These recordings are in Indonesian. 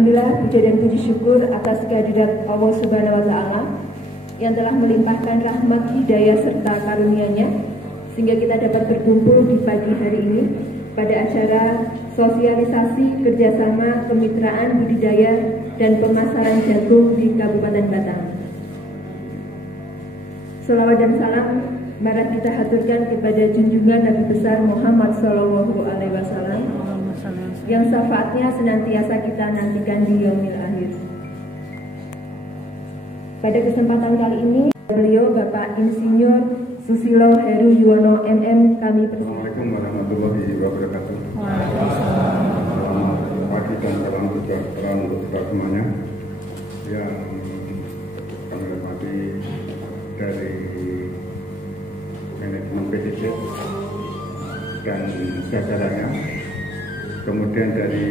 Alhamdulillah, puja dan puji syukur atas kehadirat Allah Subhanahu wa Ta'ala yang telah melimpahkan rahmat, hidayah serta karunia-Nya sehingga kita dapat berkumpul di pagi hari ini pada acara sosialisasi kerjasama kemitraan budidaya dan pemasaran jagung di Kabupaten Batang. Salawat dan salam mari kita haturkan kepada junjungan Nabi besar Muhammad SAW yang syafaatnya senantiasa kita nantikan di yaumil akhir. Pada kesempatan kali ini beliau Bapak Insinyur Susilo Heru Yuwono MM kami persilakan. Assalamualaikum warahmatullahi wabarakatuh. Waalaikumsalam. Selamat pagi dan salam sejahtera untuk kita semuanya yang kami hormati dari manajemen PTC dan jajarannya, kemudian dari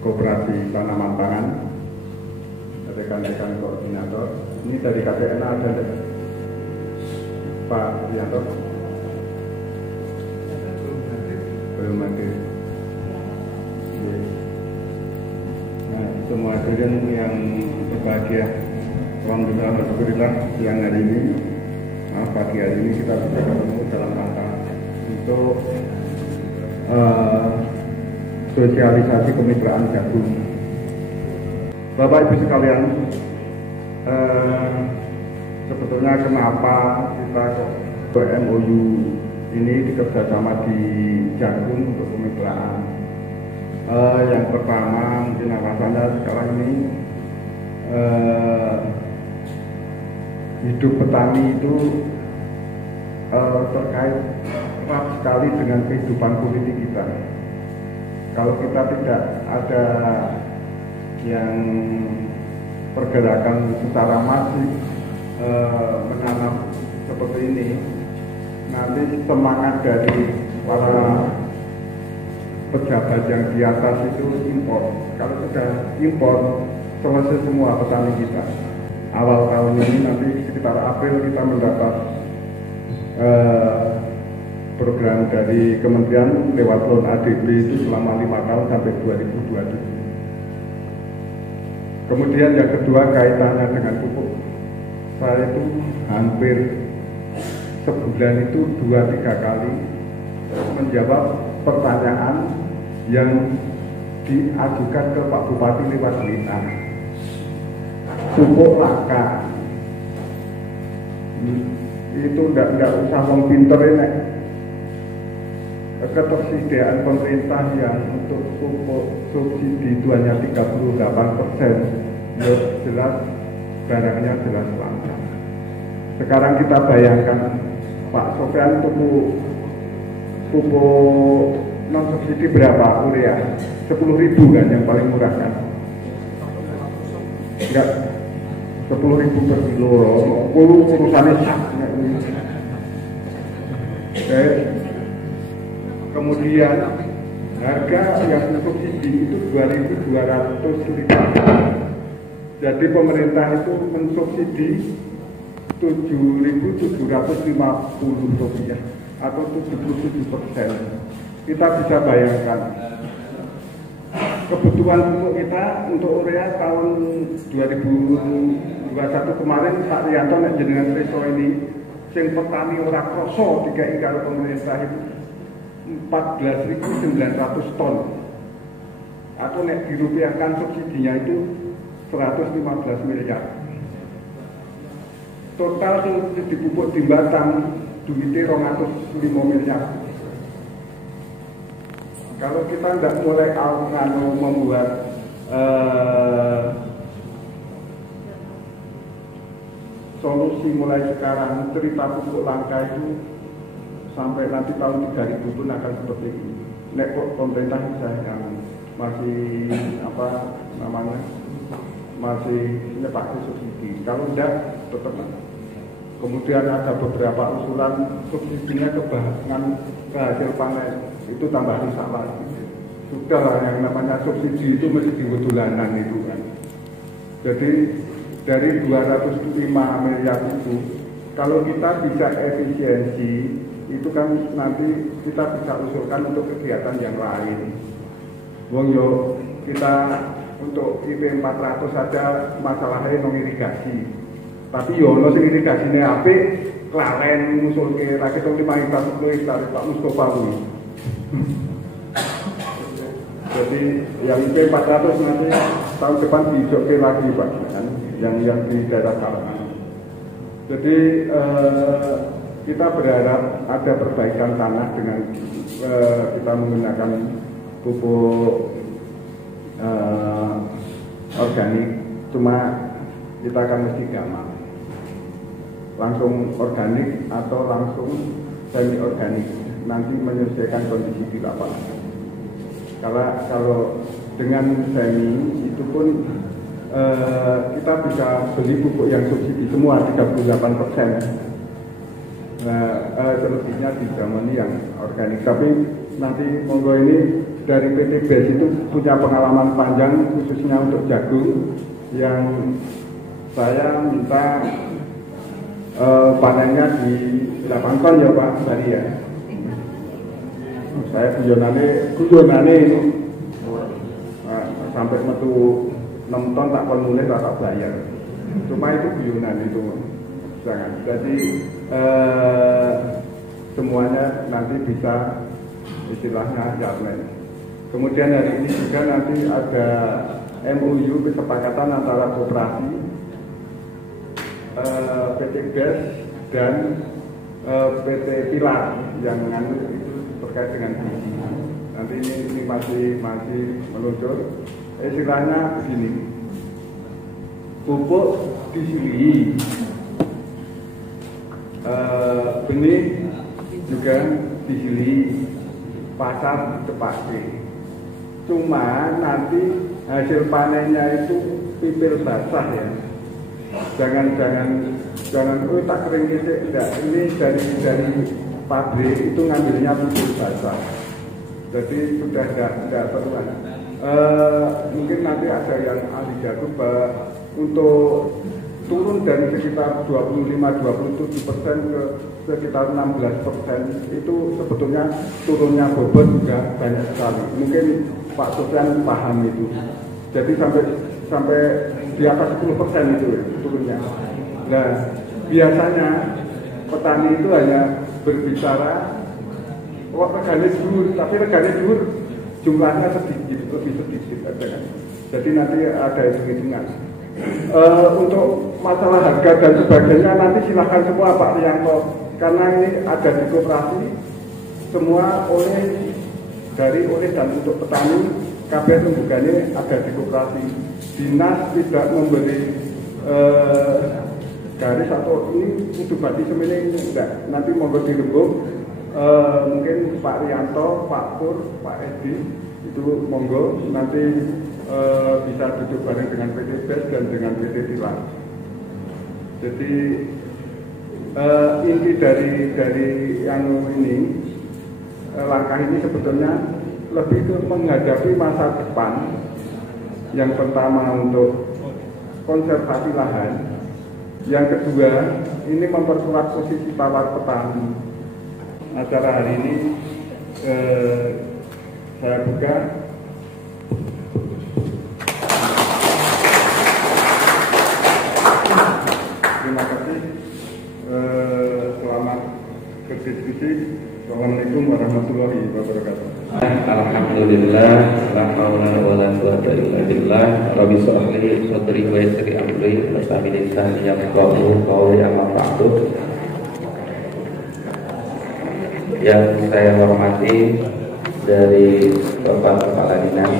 Koperasi Tanaman Pangan, rekan-rekan koordinator. Ini dari KPN ada Pak Rianto belum hadir. Nah, semua hadirin yang berbahagia, alhamdulillah siang hari ini, pagi hari ini kita bisa ketemu dalam rangka untuk sosialisasi kemitraan jagung. Bapak Ibu sekalian, sebetulnya kenapa kita kok MOU ini dikerjasama di jagung untuk kemitraan? Yang pertama mungkin alasannya sekarang ini hidup petani itu terkait erat sekali dengan kehidupan politik kita. Kalau kita tidak ada yang pergerakan secara masif menanam seperti ini, nanti semangat dari para pejabat yang di atas itu impor. Kalau sudah impor, selesai semua petani kita. Awal tahun ini nanti sekitar April kita mendapat program dari Kementerian lewat loan ADB itu selama 5 tahun sampai 2027. Kemudian yang kedua kaitannya dengan pupuk. Saya itu hampir sebulan itu 2-3 kali menjawab pertanyaan yang diajukan ke Pak Bupati lewat WA. Pupuk langka. Itu enggak usah wong pinter ini. Ketersediaan pemerintah yang untuk pupuk subsidi itu hanya 38%, ya jelas barangnya jelas langka. Sekarang kita bayangkan Pak Sofyan pupuk non subsidi berapa urea? 10.000 kan yang paling murah kan? Enggak, 10.000 per kilo. Urusannya saknya ini. Kemudian harga yang subsidi itu 2.200 Jadi pemerintah itu mensubsidi 7.750 rupiah atau 77%. Kita bisa bayangkan kebutuhan pupuk kita untuk urea tahun 2021 kemarin Pak Rianto nek jenengan reso ini sing petani ora kroso dikai karo pemerintah itu 14.900 ton, atau nek dirupiahkan subsidinya itu 115 miliar. Total subsidi pupuk di Batang duitnya 205 miliar. Kalau kita tidak mulai membuat solusi mulai sekarang, cerita pupuk langka itu sampai nanti tahun 3000 pun akan seperti ini. Nek pemerintah bisa yang masih masih nyetak subsidi. Kalau tidak tetap. Kemudian ada beberapa usulan subsidinya ke hasil panen itu tambah rusak lagi. Sudah lah yang namanya subsidi itu mesti diwedulanan itu kan. Jadi dari 205 miliar itu, kalau kita bisa efisiensi, itu kan nanti kita bisa usulkan untuk kegiatan yang lain. Wong yo kita untuk IP 400 saja masalahnya non irigasi. Tapi yo ono sing irigasine apik, Klaren ngusulke ra ketung 5 hektar 10 hektar Pak Mustofa kuwi. Jadi yang IP 400 nanti tahun depan dijokke lagi Pak, kan? Yang di daerah Karangan. Jadi kita berharap ada perbaikan tanah dengan kita menggunakan pupuk organik, cuma kita akan mesti gampang langsung organik atau langsung semi organik, nanti menyesuaikan kondisi di lapangan. Karena kalau dengan semi itu pun kita bisa beli pupuk yang subsidi semua 38%. Selebihnya dijamani yang organik. Tapi nanti monggo ini dari PT BES itu punya pengalaman panjang khususnya untuk jagung yang saya minta panennya di 8 ton ya Pak tadi ya. Saya guyonane ini sampai metu 6 ton tak kon mulai tak bayar. Cuma itu guyonan itu jangan. Jadi semuanya nanti bisa istilahnya jalan. Kemudian hari ini juga nanti ada MOU kesepakatan antara koperasi PT BES dan PT Pilar yang mengandung itu terkait dengan gizi. Nanti ini masih meluncur. Istilahnya begini, pupuk disilihi, benih juga disilihi, pasar dicepatke. Cuma nanti hasil panennya itu pipil basah ya. Jangan tak kering gitu, enggak. Ini dari pabrik itu ngambilnya pipil basah. Jadi sudah tidak perlu. Mungkin nanti ada yang ahli jagung untuk turun dari sekitar 25-27% ke sekitar 16%, itu sebetulnya turunnya bobot juga banyak sekali. Mungkin Pak Sofyan paham itu. Jadi sampai di atas 10% itu turunnya. Nah, biasanya petani itu hanya berbicara regane dhuwur, tapi regane dhuwur jumlahnya sedikit, lebih sedikit aja kan. Jadi nanti ada hitung-hitungan. Untuk masalah harga dan sebagainya nanti silahkan semua Pak Rianto, karena ini ada di koperasi semua oleh dan untuk petani kabeh tumbukannya ada di koperasi. Dinas tidak memberi garis atau ini untuk bati semene enggak. Nanti monggo dirembuk, mungkin Pak Rianto, Pak Pur, Pak Edi itu monggo nanti bisa duduk bareng dengan PT BES dan dengan PT Pilar. Jadi inti dari yang ini langkah ini sebetulnya lebih ke menghadapi masa depan. Yang pertama untuk konservasi lahan, yang kedua ini memperkuat posisi tawar petani. Acara hari ini saya buka. Terima kasih. Selamat berdiskusi. Assalamualaikum warahmatullahi wabarakatuh. Alhamdulillah, la haula wala quwwata illa billah. Rabbi shrah li sadri wa yassir li amri wa hlul 'uqdatam min yafqahu qawli. Amma ba'du. Yang saya hormati dari Bapak Kepala Dinas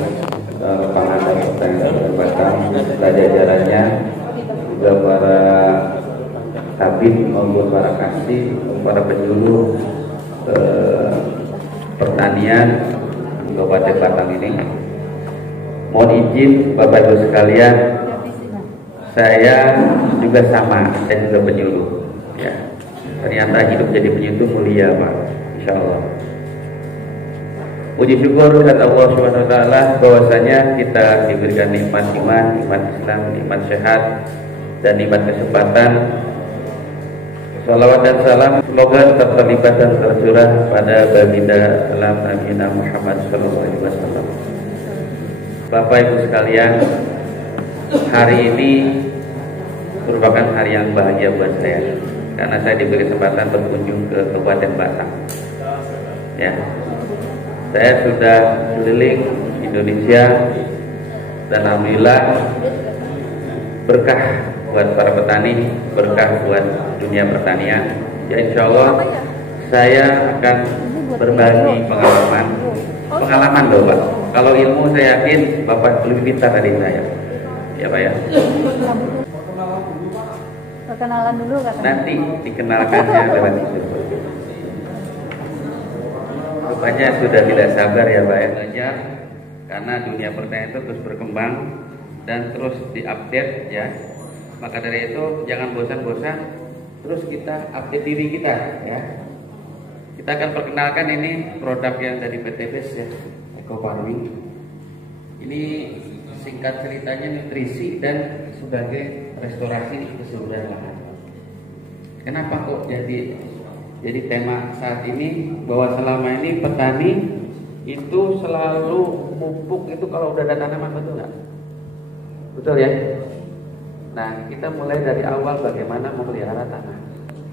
Pangan dan Pertanian Batam, jajarannya, juga para tabib maupun para kasih, para penyuluh pertanian Kabupaten Batam ini. Mohon izin Bapak Ibu sekalian, saya juga sama, saya juga penyuluh. Ya, ternyata hidup jadi penyuluh mulia Pak, Insya Allah. Puji syukur kepada Allah Subhanahu Wa Taala bahwasanya kita diberikan nikmat iman, nikmat Islam, nikmat sehat, dan nikmat kesempatan. Salawat dan salam semoga tetap terlibat dan tercurah pada baginda alam Nabi Muhammad SAW. Bapak Ibu sekalian, hari ini merupakan hari yang bahagia buat saya karena saya diberi kesempatan berkunjung ke Kabupaten Batang. Ya, saya sudah keliling Indonesia dan alhamdulillah berkah buat para petani, berkah buat dunia pertanian. Ya, insya Allah saya akan berbagi pengalaman loh Pak. Kalau ilmu saya yakin Bapak lebih pintar dari saya. Ya Pak ya. Perkenalan dulu katanya. Nanti dikenalkannya lewat itu. Rupanya sudah tidak sabar ya Pak ya. Belajar karena dunia pertanian itu terus berkembang dan terus diupdate ya. Maka dari itu jangan bosan-bosan, terus kita update diri kita ya. Kita akan perkenalkan ini produk yang dari PT BES ya, Eco Farming. Ini singkat ceritanya nutrisi dan sebagai restorasi kesuburan lahan. Kenapa kok jadi tema saat ini bahwa selama ini petani itu selalu pupuk itu kalau udah ada tanaman, betul nggak? Betul ya. Nah, kita mulai dari awal bagaimana memelihara tanah.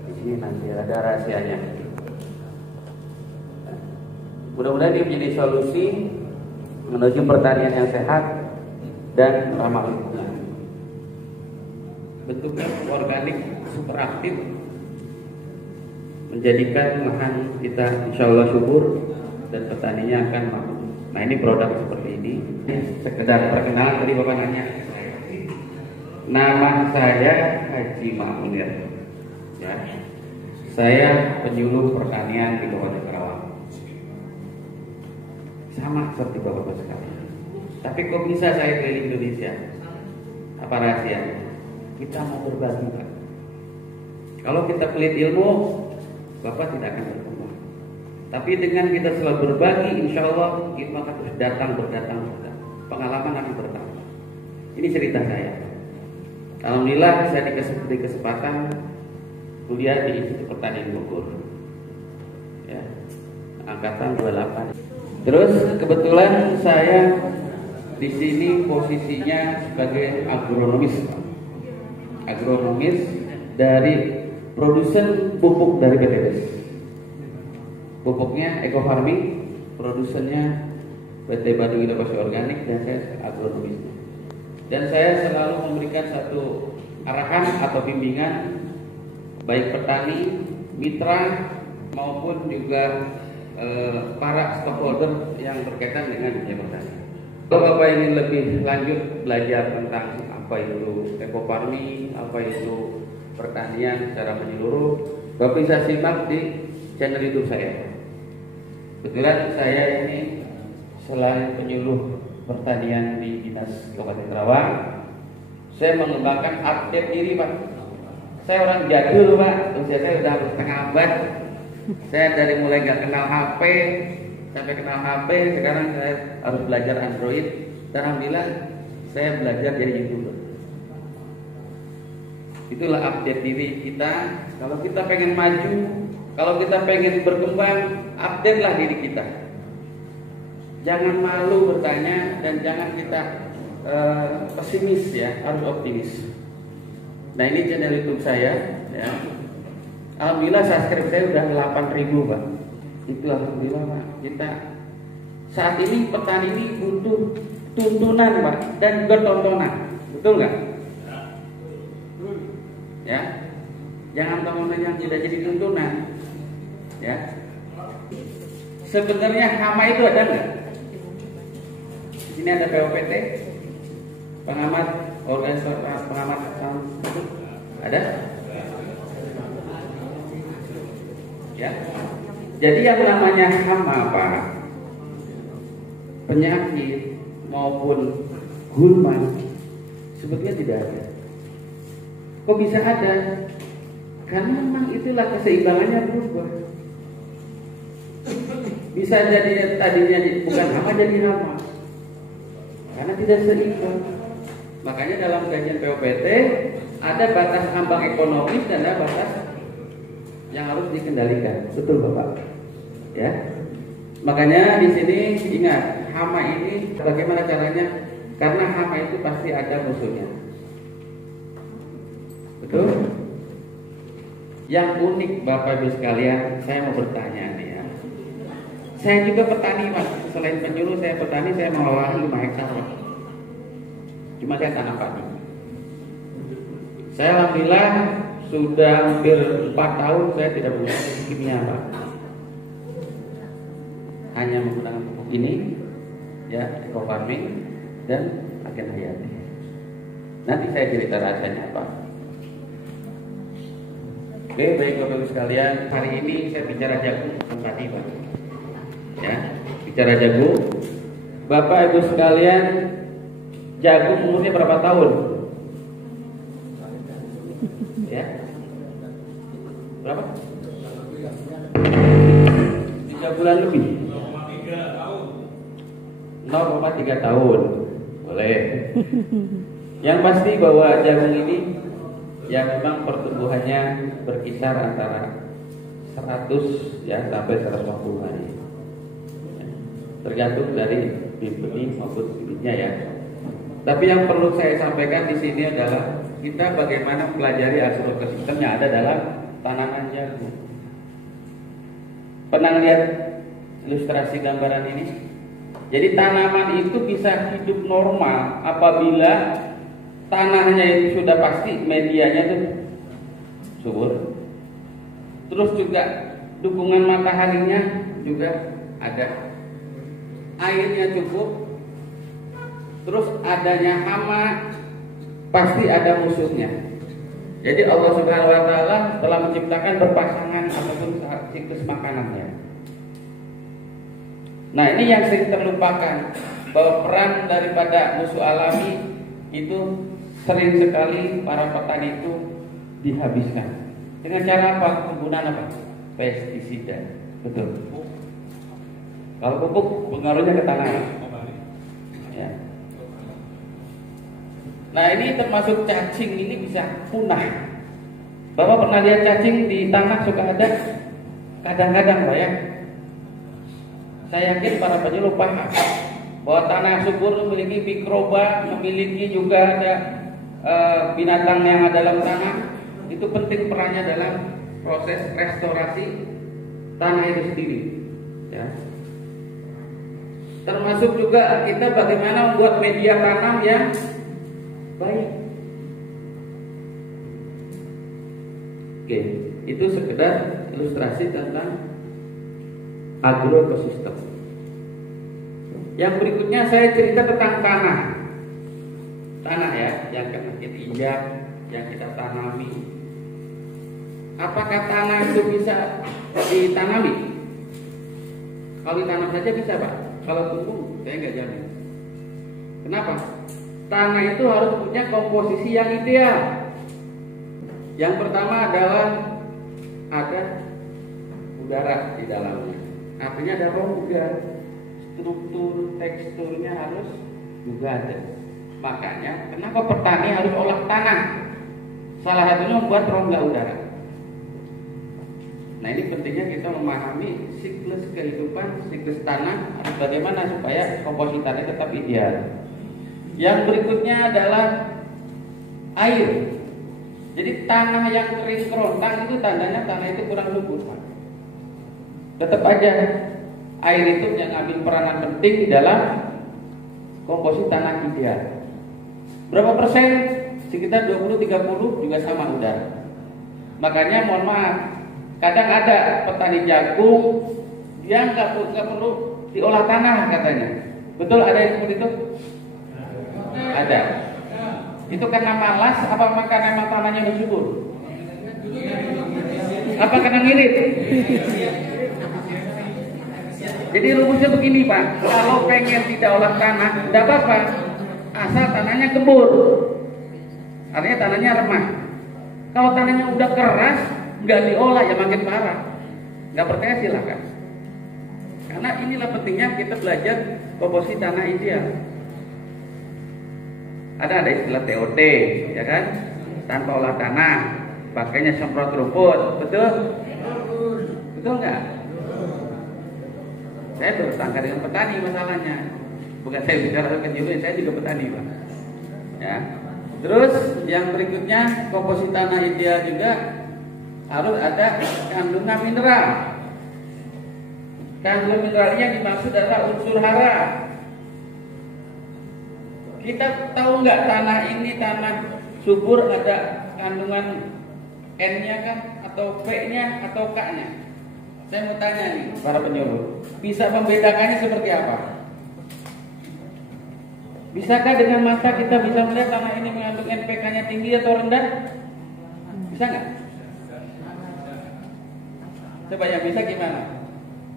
Di sini nanti ada rahasianya. Mudah-mudahan ini menjadi solusi menuju pertanian yang sehat dan ramah lingkungan. Bentuknya organik, super aktif, menjadikan lahan kita insya Allah subur dan petaninya akan makmur. Nah, ini produk seperti ini. Sekedar perkenalan tadi Bapak nanya. Nama saya Haji Munir. Ya. Saya penyuluh pertanian di Kabupaten Karawang. Sama seperti Bapak sekalian. Tapi kok bisa saya keliling Indonesia? Apa rahasianya? Kita mau berbagi Pak. Kalau kita pelit ilmu, Bapak tidak akan berkembang. Tapi dengan kita selalu berbagi, insya Allah kita akan terus berdatang. Pengalaman akan bertambah. Ini cerita saya. Alhamdulillah saya diberi kesempatan kuliah di Institut Pertanian Bogor. Ya, angkatan 28. Terus kebetulan saya di sini posisinya sebagai agronomis dari produsen pupuk dari PT BES. Pupuknya Eco Farming, produsennya PT Badung Inovasi Organik, dan saya agronomisnya. Dan saya selalu memberikan satu arahan atau bimbingan baik petani, mitra maupun juga para stakeholder yang berkaitan dengan dunia pertanian. Kalau Bapak ingin lebih lanjut belajar tentang apa itu Eco Farming, apa itu pertanian secara menyeluruh, Bapak bisa simak di channel YouTube saya. Kebetulan saya ini selain penyuluh pertanian di Dinas Kabupaten Karawang, saya mengembangkan update diri Pak. Saya orang jadul Pak, usia saya udah setengah abad. Saya dari mulai nggak kenal HP sampai kenal HP, sekarang saya harus belajar Android. Dan alhamdulillah saya belajar jadi YouTuber. Itulah update diri kita. Kalau kita pengen maju, kalau kita pengen berkembang, update lah diri kita. Jangan malu bertanya dan jangan kita pesimis ya, harus optimis. Nah, ini channel YouTube saya ya. Alhamdulillah subscribe saya udah 8.000 Pak. Itu alhamdulillah Pak. Kita saat ini petani ini butuh tuntunan Pak dan juga tontonan. Betul nggak? Ya. Jangan tontonan yang tidak jadi tuntunan. Ya. Sebenarnya hama itu ada nggak? Di sini ada POPT, pengamat organisasi, pengamat ada? Ya. Jadi yang namanya hama Pak, penyakit maupun gulma sebetulnya tidak ada. Kok bisa ada? Karena memang itulah keseimbangannya berubah. Bisa jadi tadinya bukan hama jadi hama. Karena tidak seimbang. Makanya dalam kajian POPT ada batas ambang ekonomis dan ada batas yang harus dikendalikan. Betul Bapak? Ya. Makanya di sini ingat, hama ini bagaimana caranya Karena hama itu pasti ada musuhnya. Betul? Yang unik Bapak Ibu sekalian, saya mau bertanya nih ya. Saya juga petani Pak. Selain penyuluh saya petani, saya mengelola 5 hektar Pak. Cuma saya tanam padi. Saya alhamdulillah sudah hampir 4 tahun saya tidak menggunakan kimia Pak. Hanya menggunakan pupuk ini, ya, eco farming dan agen hayati. Nanti saya cerita rasanya Pak. Oke, baik Bapak Ibu sekalian, hari ini saya bicara jagung tadi Pak. Ya, bicara jagung. Bapak Ibu sekalian, jagung umurnya berapa tahun? Ya, berapa? 3 bulan lebih. 0,3 tahun. Boleh. Yang pasti bahwa jagung ini ya memang pertumbuhannya berkisar antara 100 ya sampai 150 hari. Tergantung dari benih maupun bibitnya ya. Tapi yang perlu saya sampaikan di sini adalah kita bagaimana mempelajari agroekosistem yang ada dalam tanaman jagung. Pernah lihat ilustrasi gambaran ini? Jadi tanaman itu bisa hidup normal apabila tanahnya itu sudah pasti medianya itu subur. Terus juga dukungan mataharinya juga ada. Airnya cukup. Terus adanya hama, pasti ada musuhnya. Jadi Allah Subhanahu wa taala telah menciptakan berpasangan ataupun siklus makanannya. Nah, ini yang sering terlupakan, bahwa peran daripada musuh alami itu sering sekali para petani itu dihabiskan. Dengan cara apa? Penggunaan apa? Pestisida. Betul. Kalau pupuk pengaruhnya ke tanah. Ya. Nah, ini termasuk cacing, ini bisa punah. Bapak pernah lihat cacing di tanah suka ada? Kadang-kadang Pak ya. Saya yakin para penyuluh paham bahwa tanah subur memiliki mikroba, memiliki juga ada binatang yang ada dalam tanah. Itu penting perannya dalam proses restorasi tanah itu sendiri. Ya. Termasuk juga kita bagaimana membuat media tanam yang baik. Oke, itu sekedar ilustrasi tentang agroekosistem. Yang berikutnya saya cerita tentang tanah. Tanah ya, yang kita injak, yang kita tanami. Apakah tanah itu bisa ditanami? Kalau ditanam saja bisa Pak. Kalau tumbuh, saya nggak jamin. Kenapa? Tanah itu harus punya komposisi yang ideal. Yang pertama adalah ada udara di dalamnya. Artinya ada rongga, struktur teksturnya harus juga ada. Makanya kenapa petani harus olah tanah? Salah satunya membuat rongga udara. Nah, ini pentingnya kita memahami siklus kehidupan, siklus tanah, bagaimana supaya kompositannya tetap ideal. Yang berikutnya adalah air. Jadi tanah yang kering kerontang itu tandanya tanah itu kurang subur. Tetap aja air itu yang ambil peranan penting di dalam komposisi tanah ideal. Berapa persen? Sekitar 20-30 juga sama udara. Makanya mohon maaf, kadang ada petani jagung dia nggak perlu diolah tanah katanya. Betul ada yang seperti itu? Ada. Itu karena malas apa karena memang tanahnya udah subur? Apa karena ngirit? Jadi rumusnya begini Pak, kalau pengen tidak olah tanah, tidak apa-apa, asal tanahnya gembur, artinya tanahnya remah. Kalau tanahnya udah keras, nggak diolah ya makin parah. Nggak percaya silakan. Karena inilah pentingnya kita belajar komposisi tanah ideal. Ada istilah TOT, ya kan? Tanpa olah tanah, pakainya semprot rumput, betul? Betul nggak? Saya bersangka dengan petani masalahnya. Bukan saya bicara penyuluh, saya juga petani Pak. Ya. Terus yang berikutnya komposisi tanah ideal juga harus ada kandungan mineral. Kandungan mineralnya dimaksud adalah unsur hara. Kita tahu nggak tanah ini tanah subur ada kandungan N-nya kan, atau P-nya atau K-nya? Saya mau tanya nih para penyuluh, bisa membedakannya seperti apa? Bisakah dengan mata kita bisa melihat tanah ini mengandung NPK-nya tinggi atau rendah? Bisa nggak? Coba yang bisa gimana?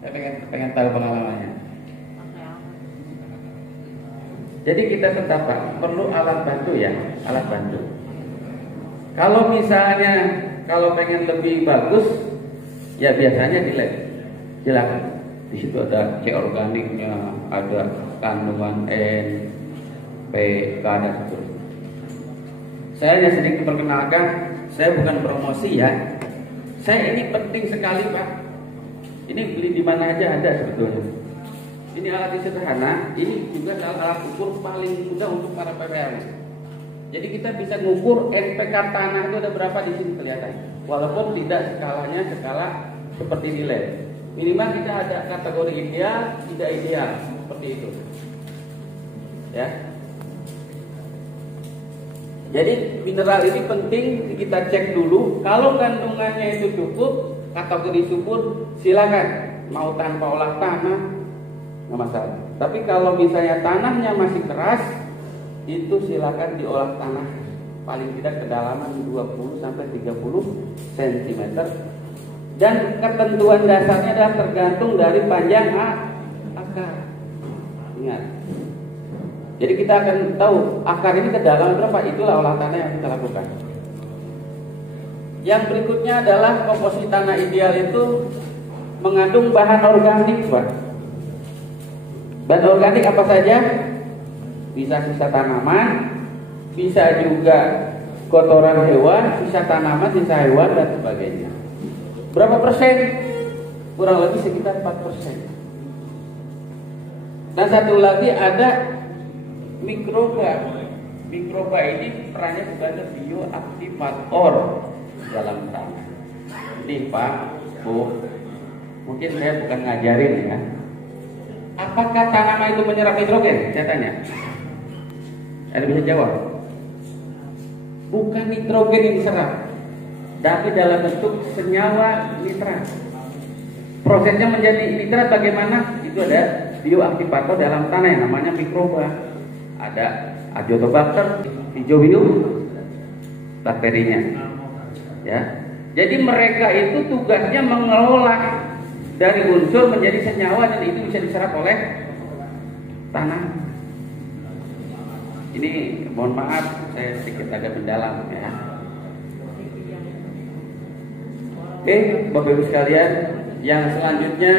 Saya pengen tahu pengalamannya. Jadi kita tetap Pak, perlu alat bantu ya, alat bantu. Kalau misalnya kalau pengen lebih bagus, ya biasanya di lab. Silakan. Di situ ada C organiknya, ada kandungan N, P, K dan seterusnya. Saya hanya sedikit perkenalkan, saya bukan promosi ya. Saya ini penting sekali Pak. Ini beli di mana aja ada sebetulnya. Ini alat yang sederhana, ini juga alat ukur paling mudah untuk para PPL. Jadi kita bisa mengukur NPK tanah itu ada berapa di sini kelihatan. Walaupun tidak skalanya skala seperti di lab. Minimal kita ada kategori ideal, tidak ideal, seperti itu. Ya. Jadi mineral ini penting kita cek dulu. Kalau kandungannya itu cukup, kategori subur, silakan. Mau tanpa olah tanah, nggak masalah. Tapi kalau misalnya tanahnya masih keras, itu silakan diolah tanah paling tidak kedalaman 20 sampai 30 cm. Dan ketentuan dasarnya adalah tergantung dari panjang akar. Ingat. Jadi kita akan tahu akar ini kedalaman berapa, itulah olah tanah yang kita lakukan. Yang berikutnya adalah komposisi tanah ideal itu mengandung bahan organik, Pak. Bahan organik apa saja? Bisa sisa tanaman, bisa juga kotoran hewan, sisa tanaman, sisa hewan dan sebagainya. Berapa persen? Kurang lebih sekitar 4%. Dan satu lagi ada mikroba. Mikroba ini perannya sebagai bioaktivator dalam tanah. Jadi Pak, Bu, mungkin saya bukan ngajarin ya. Apakah tanaman itu menyerap nitrogen? Saya tanya. Ada bisa jawab? Bukan nitrogen yang diserap, tapi dalam bentuk senyawa nitrat. Prosesnya menjadi nitrat bagaimana? Itu ada bioaktivator dalam tanah yang namanya mikroba. Ada Azootobacter, Rhizobium bakterinya. Ya. Jadi mereka itu tugasnya mengelola dari unsur menjadi senyawa dan itu bisa diserap oleh tanah. Ini mohon maaf saya sedikit agak mendalam ya. Oke, Bapak Ibu sekalian, yang selanjutnya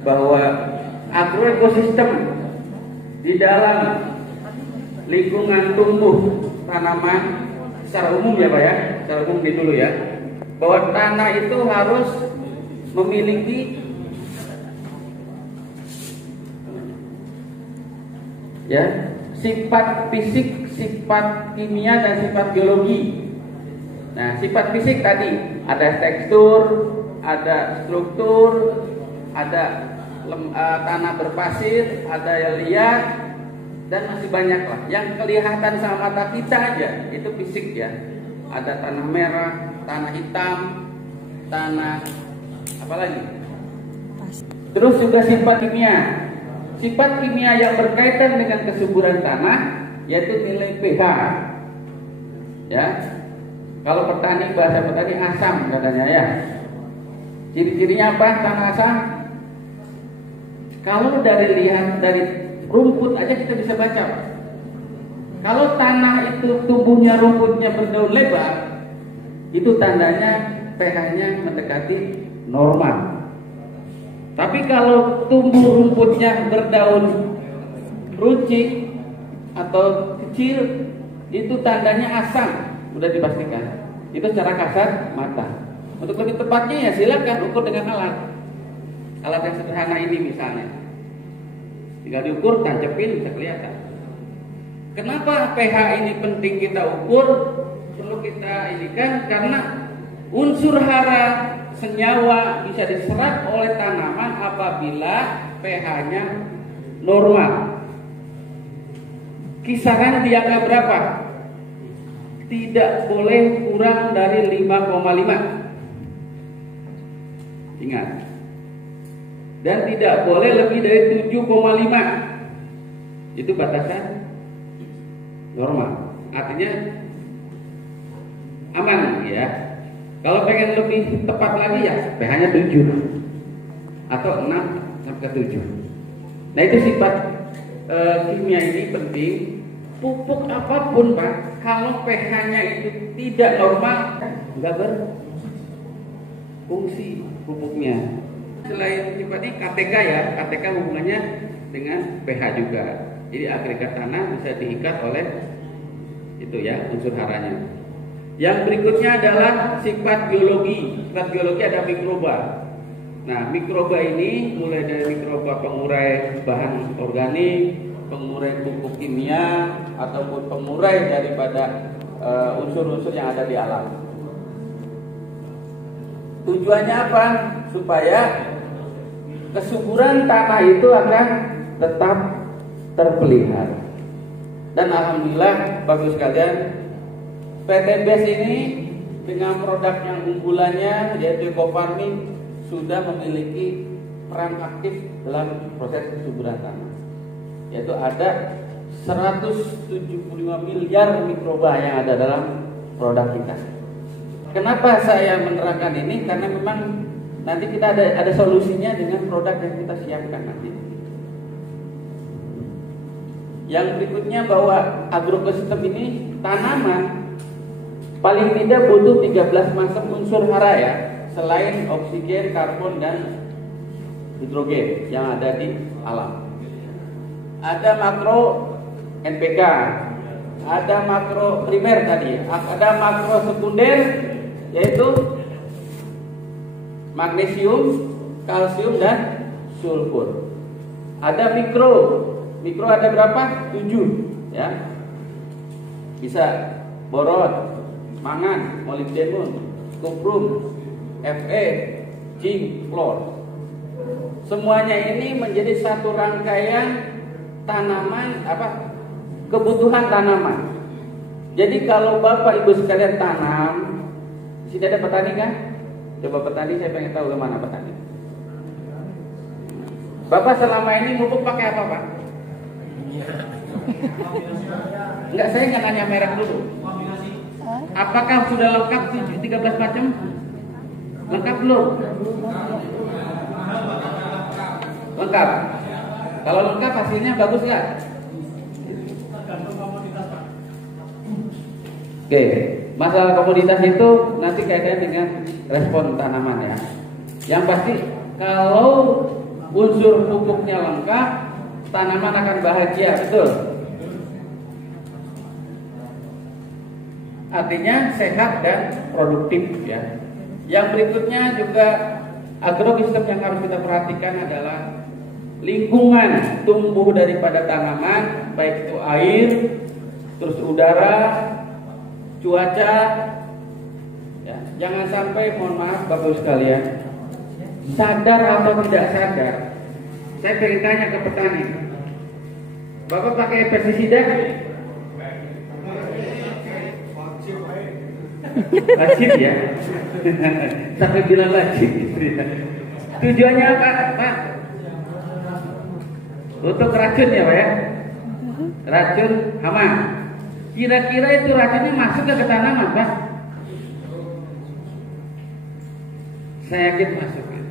bahwa agroekosistem di dalam lingkungan tumbuh tanaman secara umum ya Pak ya, secara umum dulu ya, bahwa tanah itu harus memiliki ya sifat fisik, sifat kimia dan sifat biologi. Nah, sifat fisik tadi ada tekstur, ada struktur, ada tanah berpasir, ada yang liat, dan masih banyak lah. Yang kelihatan sama mata kita aja itu fisik ya. Ada tanah merah, tanah hitam, tanah apa lagi? Terus juga sifat kimia. Sifat kimia yang berkaitan dengan kesuburan tanah yaitu nilai pH. Ya. Kalau petani, bahasa petani asam katanya ya. Ciri-cirinya apa tanah asam? Kalau dari rumput aja kita bisa baca. Kalau tanah itu tumbuhnya rumputnya berdaun lebar, itu tandanya pH-nya mendekati normal. Tapi kalau tumbuh rumputnya berdaun runcing atau kecil, itu tandanya asam, sudah dipastikan. Itu secara kasar mata. Untuk lebih tepatnya ya silakan ukur dengan alat yang sederhana ini misalnya. Tinggal diukur, tancepin, bisa kelihatan. Kenapa pH ini penting kita ukur? Perlu kita indikan karena unsur hara senyawa bisa diserap oleh tanaman apabila pH-nya normal. Kisaran di angka berapa? Tidak boleh kurang dari 5,5. Ingat. Dan tidak boleh lebih dari 7,5. Itu batasan normal. Artinya aman ya. Kalau pengen lebih tepat lagi ya pH-nya 7 atau 6 sampai 7. Nah itu sifat kimia ini penting. Pupuk apapun Pak, kalau pH-nya itu tidak normal, nggak berfungsi pupuknya. Selain sifatnya KTK ya, KTK hubungannya dengan pH juga. Jadi agregat tanah bisa diikat oleh itu ya unsur haranya. Yang berikutnya adalah sifat biologi. Sifat biologi ada mikroba. Nah, mikroba ini mulai dari mikroba pengurai bahan organik, pengurai pupuk kimia, ataupun pengurai daripada unsur-unsur yang ada di alam. Tujuannya apa? Supaya kesuburan tanah itu akan tetap terpelihara. Dan alhamdulillah bagus sekalian, PT BES ini dengan produk yang unggulannya yaitu ekofarming sudah memiliki peran aktif dalam proses kesuburan tanah. Yaitu ada 175 miliar mikroba yang ada dalam produk kita. Kenapa saya menerangkan ini? Karena memang nanti kita ada solusinya dengan produk yang kita siapkan nanti. Yang berikutnya bahwa agrokosistem ini tanaman paling tidak butuh 13 macam unsur hara ya, selain oksigen, karbon dan hidrogen yang ada di alam. Ada makro NPK, ada makro primer tadi, ada makro sekunder yaitu magnesium, kalsium dan sulfur. Ada mikro ada berapa? 7 ya. Bisa boron, mangan, molibdenum, kuprum, Fe, zinc, klor. Semuanya ini menjadi satu rangkaian tanaman kebutuhan tanaman. Jadi kalau Bapak Ibu sekalian tanam, di sini ada petani kan? Coba petani, saya pengen tahu kemana petani. Bapak selama ini pupuk pakai apa Pak? Enggak, saya nggak nanya merek dulu. Apakah sudah lengkap 13 macam? Lengkap belum? Lengkap. Kalau lengkap hasilnya bagus nggak? Oke, masalah komoditas itu nanti kaitannya dengan respon tanaman ya. Yang pasti kalau unsur pupuknya lengkap, tanaman akan bahagia, betul? Artinya sehat dan produktif ya. Yang berikutnya juga agrokosistem yang harus kita perhatikan adalah lingkungan tumbuh daripada tanaman, baik itu air, terus udara, cuaca ya. Jangan sampai, mohon maaf Bapak sekalian, sadar atau tidak sadar, saya pengen tanya ke petani, Bapak pakai pestisida? Wajib ya. Sampai bilang wajib gitu ya. Tujuannya apa Pak? Untuk racun ya Pak ya. Racun hama. Kira-kira itu racunnya masuk ke tanaman Pak? Saya yakin masuk ya.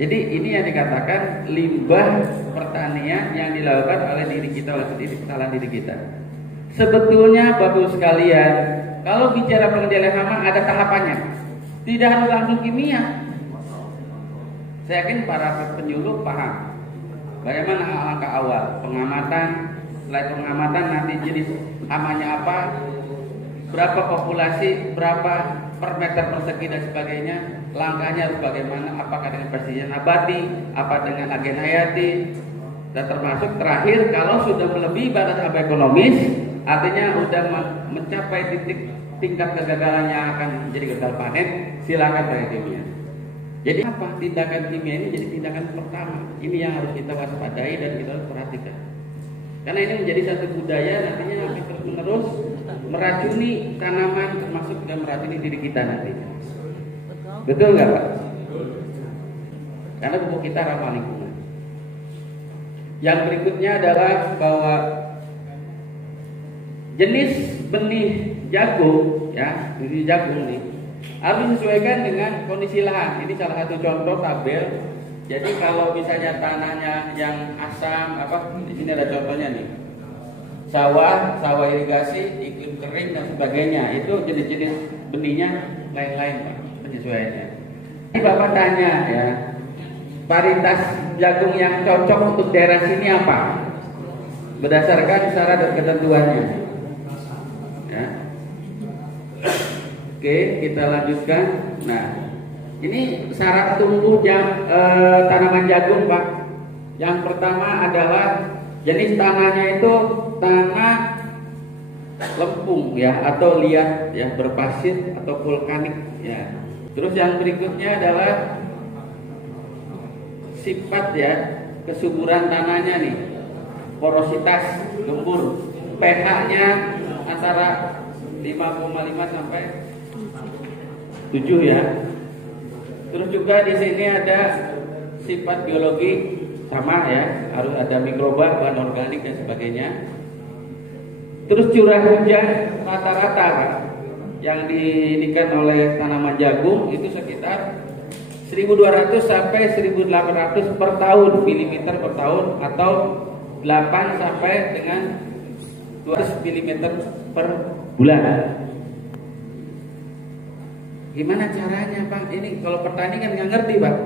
Jadi ini yang dikatakan limbah pertanian yang dilakukan oleh diri kita, oleh sendiri, kesalahan diri kita. Sebetulnya Bapak sekalian, kalau bicara pengendalian hama ada tahapannya. Tidak harus langsung kimia. Saya yakin para penyuluh paham bagaimana langkah awal pengamatan. Setelah pengamatan nanti jenis hamanya apa, berapa populasi, berapa per meter persegi dan sebagainya. Langkahnya harus bagaimana, apakah dengan pestisida nabati, apa dengan agen hayati. Dan termasuk terakhir kalau sudah melebihi batas apa ekonomis, artinya sudah mencapai tingkat kegagalan yang akan menjadi gagal panen, silakan pakai kimia. Jadi apa tindakan kimia ini jadi tindakan pertama. Ini yang harus kita waspadai dan kita harus perhatikan. Karena ini menjadi satu budaya nantinya akan terus menerus meracuni tanaman, termasuk juga meracuni diri kita nanti. Betul nggak Pak? Karena pupuk kita ramah lingkungan. Yang berikutnya adalah bahwa jenis benih jagung, ya, benih jagung nih harus disesuaikan dengan kondisi lahan. Ini salah satu contoh tabel. Jadi kalau misalnya tanahnya yang asam, di sini ada contohnya nih, sawah irigasi, iklim kering dan sebagainya, itu jenis-jenis benihnya lain-lain Pak, penyesuaiannya. Ini Bapak tanya ya, varietas jagung yang cocok untuk daerah sini apa? Berdasarkan syarat dan ketentuannya. Ya. Oke, kita lanjutkan. Nah, ini syarat tumbuh tanaman jagung Pak. Yang pertama adalah jenis tanahnya itu tanah lempung ya, atau liat ya, berpasir atau vulkanik ya. Terus yang berikutnya adalah sifat ya, kesuburan tanahnya nih, porositas, gembur, pH-nya antara 5,5 sampai 7 ya. Terus juga di sini ada sifat biologi sama ya, harus ada mikroba, bahan organik dan sebagainya. Terus curah hujan rata-rata yang diindikan oleh tanaman jagung itu sekitar 1.200 sampai 1.800 per tahun, milimeter per tahun, atau 8 sampai dengan 200 milimeter per bulan. Gimana caranya Pak? Ini kalau petani kan nggak ngerti Pak.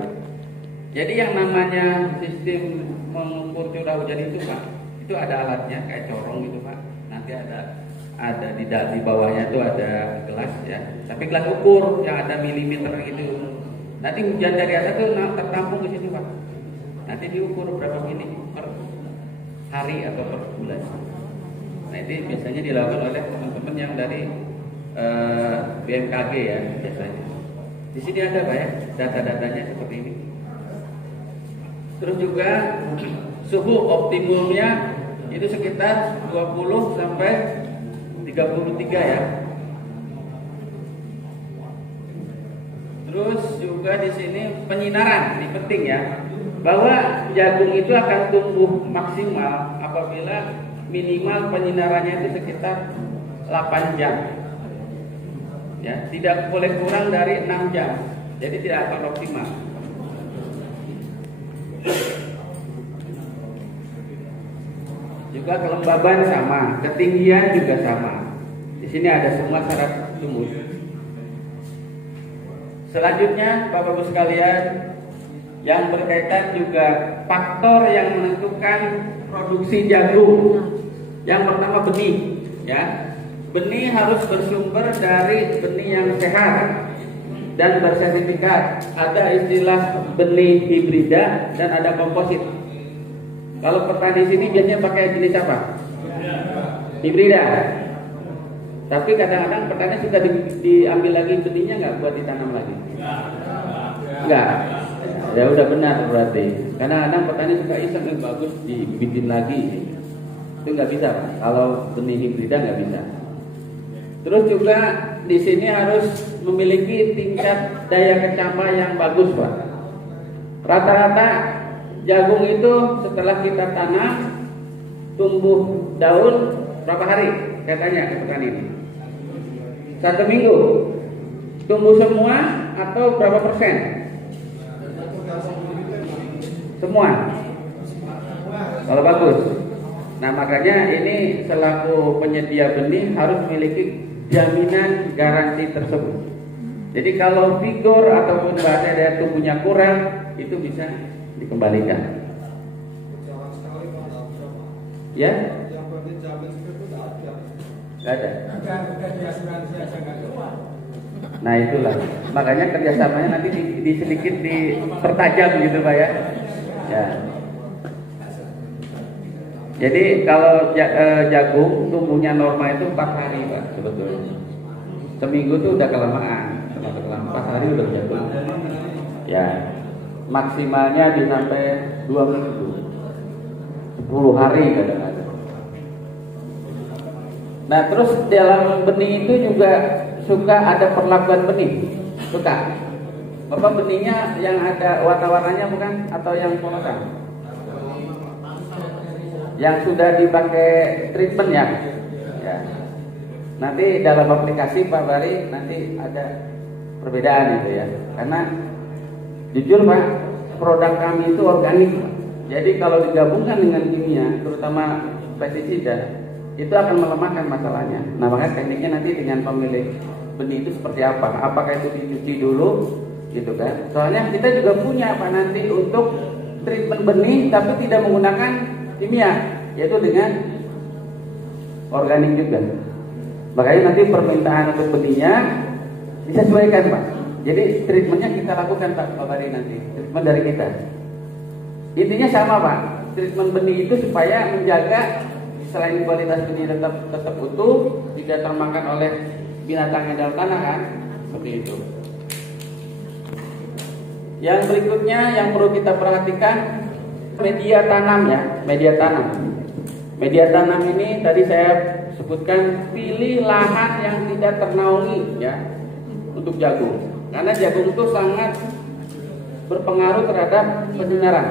Jadi yang namanya sistem mengukur curah hujan itu Pak, itu ada alatnya kayak corong gitu Pak. Nanti ada di bawahnya itu ada gelas ya. Tapi gelas ukur yang ada milimeter gitu. Nanti hujan dari atas itu tertampung ke situ Pak. Nanti diukur berapa mili per hari atau per bulan. Nah ini biasanya dilakukan oleh teman-teman yang dari BMKG ya biasanya. Di sini ada Pak ya data-datanya seperti ini. Terus juga suhu optimumnya itu sekitar 20 sampai 33 ya. Terus juga di sini penyinaran, ini penting ya. Bahwa jagung itu akan tumbuh maksimal apabila minimal penyinarannya itu sekitar 8 jam. Ya, tidak boleh kurang dari 6 jam. Jadi tidak akan optimal. Juga kelembaban sama, ketinggian juga sama. Di sini ada semua syarat tumbuh. Selanjutnya, Bapak Ibu sekalian, yang berkaitan juga faktor yang menentukan produksi jagung. Yang pertama benih, ya. Benih harus bersumber dari benih yang sehat dan bersertifikat. Ada istilah benih hibrida dan ada komposit. Kalau petani sini biasanya pakai jenis apa? Hibrida. Tapi kadang-kadang petani suka diambil lagi benihnya nggak buat ditanam lagi? Enggak. Ya udah benar berarti. Kadang-kadang petani suka iseng, bagus dibikin lagi. Itu nggak bisa Pak. Kalau benih hibrida nggak bisa. Terus juga di sini harus memiliki tingkat daya kecambah yang bagus Pak. Rata-rata jagung itu setelah kita tanam tumbuh daun berapa hari? Saya tanya ke petani ini. 1 minggu. Tumbuh semua atau berapa persen? Semua. Kalau bagus. Nah makanya ini selaku penyedia benih harus memiliki jaminan garansi tersebut. Jadi kalau vigor ataupun bahasa daya tumbuhnya kurang, itu bisa dikembalikan. Ya? Gak ada. Nah itulah. Makanya kerjasamanya nanti sedikit dipertajam gitu Pak ya. Ya. Jadi kalau jagung tumbuhnya normal itu 4 hari Pak sebetulnya. Seminggu itu udah kelamaan, 4 hari udah jagung. Ya, maksimalnya di sampai 2 minggu, 10 hari kadang-kadang. Nah terus dalam benih itu juga suka ada perlakuan benih, suka. Bapak benihnya yang ada warna-warnanya bukan atau yang monoton? Yang sudah dipakai treatment ya. Nanti dalam aplikasi Pak Bari nanti ada perbedaan itu ya. Karena jujur Pak, produk kami itu organik. Jadi kalau digabungkan dengan kimia, terutama pestisida, itu akan melemahkan masalahnya. Nah makanya tekniknya nanti dengan pemilik benih itu seperti apa? Apakah itu dicuci dulu, gitu kan? Soalnya kita juga punya Pak nanti untuk treatment benih, tapi tidak menggunakan kimia, yaitu dengan organik juga. Makanya nanti permintaan untuk benihnya disesuaikan Pak. Jadi treatmentnya kita lakukan Pak Bari nanti, treatment dari kita. Intinya sama Pak, treatment benih itu supaya menjaga selain kualitas benih tetap utuh, tidak termakan oleh binatang yang dalam tanah kan, seperti itu. Yang berikutnya yang perlu kita perhatikan media tanam ya, media tanam. Media tanam ini tadi saya sebutkan pilih lahan yang tidak ternaungi ya untuk jagung, karena jagung itu sangat berpengaruh terhadap penyinaran,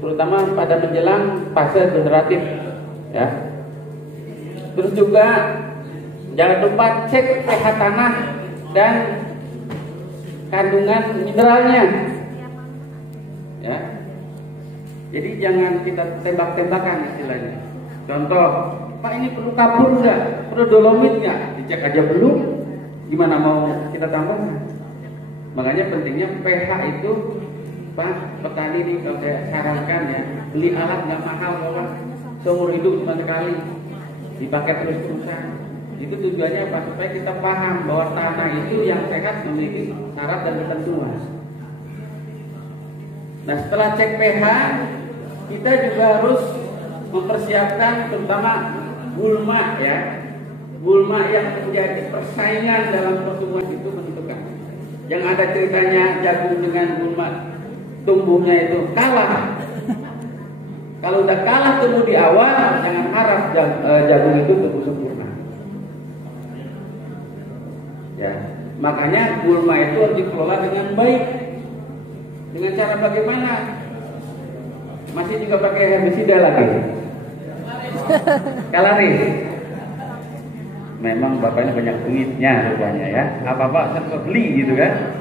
terutama pada menjelang fase generatif ya. Terus juga jangan lupa cek pH tanah dan kandungan mineralnya ya. Jadi jangan kita tembak-tembakan istilahnya. Contoh, Pak ini perlu kapur enggak? Perlu dolomit enggak? Dicek aja belum. Gimana mau kita tambahkan? Makanya pentingnya pH itu Pak petani ini kalau saya sarankan ya, beli alat nggak mahal Pak. Seumur hidup cuma sekali, dipakai terus-terusan. Itu tujuannya apa? Supaya kita paham bahwa tanah itu yang sehat memiliki syarat dan ketentuan. Nah setelah cek pH, kita juga harus mempersiapkan terutama gulma ya. Gulma yang menjadi persaingan dalam pertumbuhan itu menentukan. Yang ada ceritanya jagung dengan gulma tumbuhnya itu kalah. Kalau udah kalah tumbuh di awal, jangan harap jagung itu tumbuh sempurna. Ya, makanya gulma itu harus dikelola dengan baik. Dengan cara bagaimana? Masih juga pakai herbisida lagi. Kalari. Memang bapaknya banyak duitnya rupanya ya. Apa-apa serba beli gitu kan.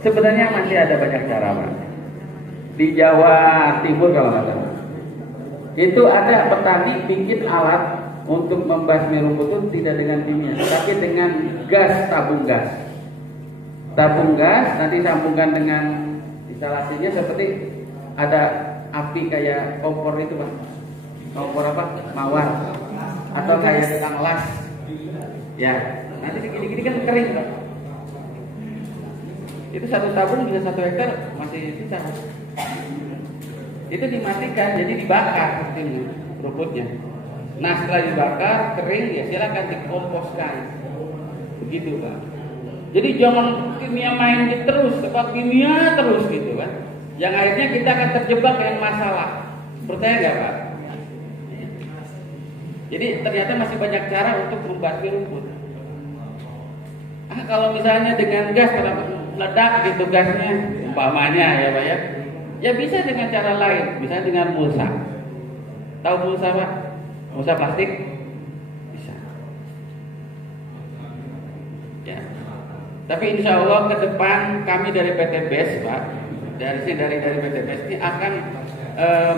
Sebenarnya masih ada banyak cara Pak. Di Jawa Timur kalau nggak salah, itu ada petani bikin alat untuk membasmi rumput itu tidak dengan kimia, tapi dengan gas, tabung gas. Tabung gas nanti sambungkan dengan instalasinya seperti ada api kayak kompor itu Pak. Kompor apa? Mawar. Atau kayak tukang las. Ya, nanti gini-gini kan kering Pak. Itu satu tabung bisa 1 hektar masih bisa. Itu dimatikan, jadi dibakar rumputnya. Nah setelah dibakar kering ya silakan dikomposkan. Begitu Pak. Jadi jangan kimia main terus, tempat kimia terus gitu kan. Yang akhirnya kita akan terjebak dengan masalah. Percaya nggak Pak? Jadi ternyata masih banyak cara untuk membasmi rumput. Kalau misalnya dengan gas meledak gitu gasnya, umpamanya ya Pak ya. Ya bisa dengan cara lain, bisa dengan mulsa. Tahu mulsa Pak? Mulsa plastik? Bisa. Ya. Tapi insya Allah ke depan kami dari PT BES Pak, dari PT BES ini akan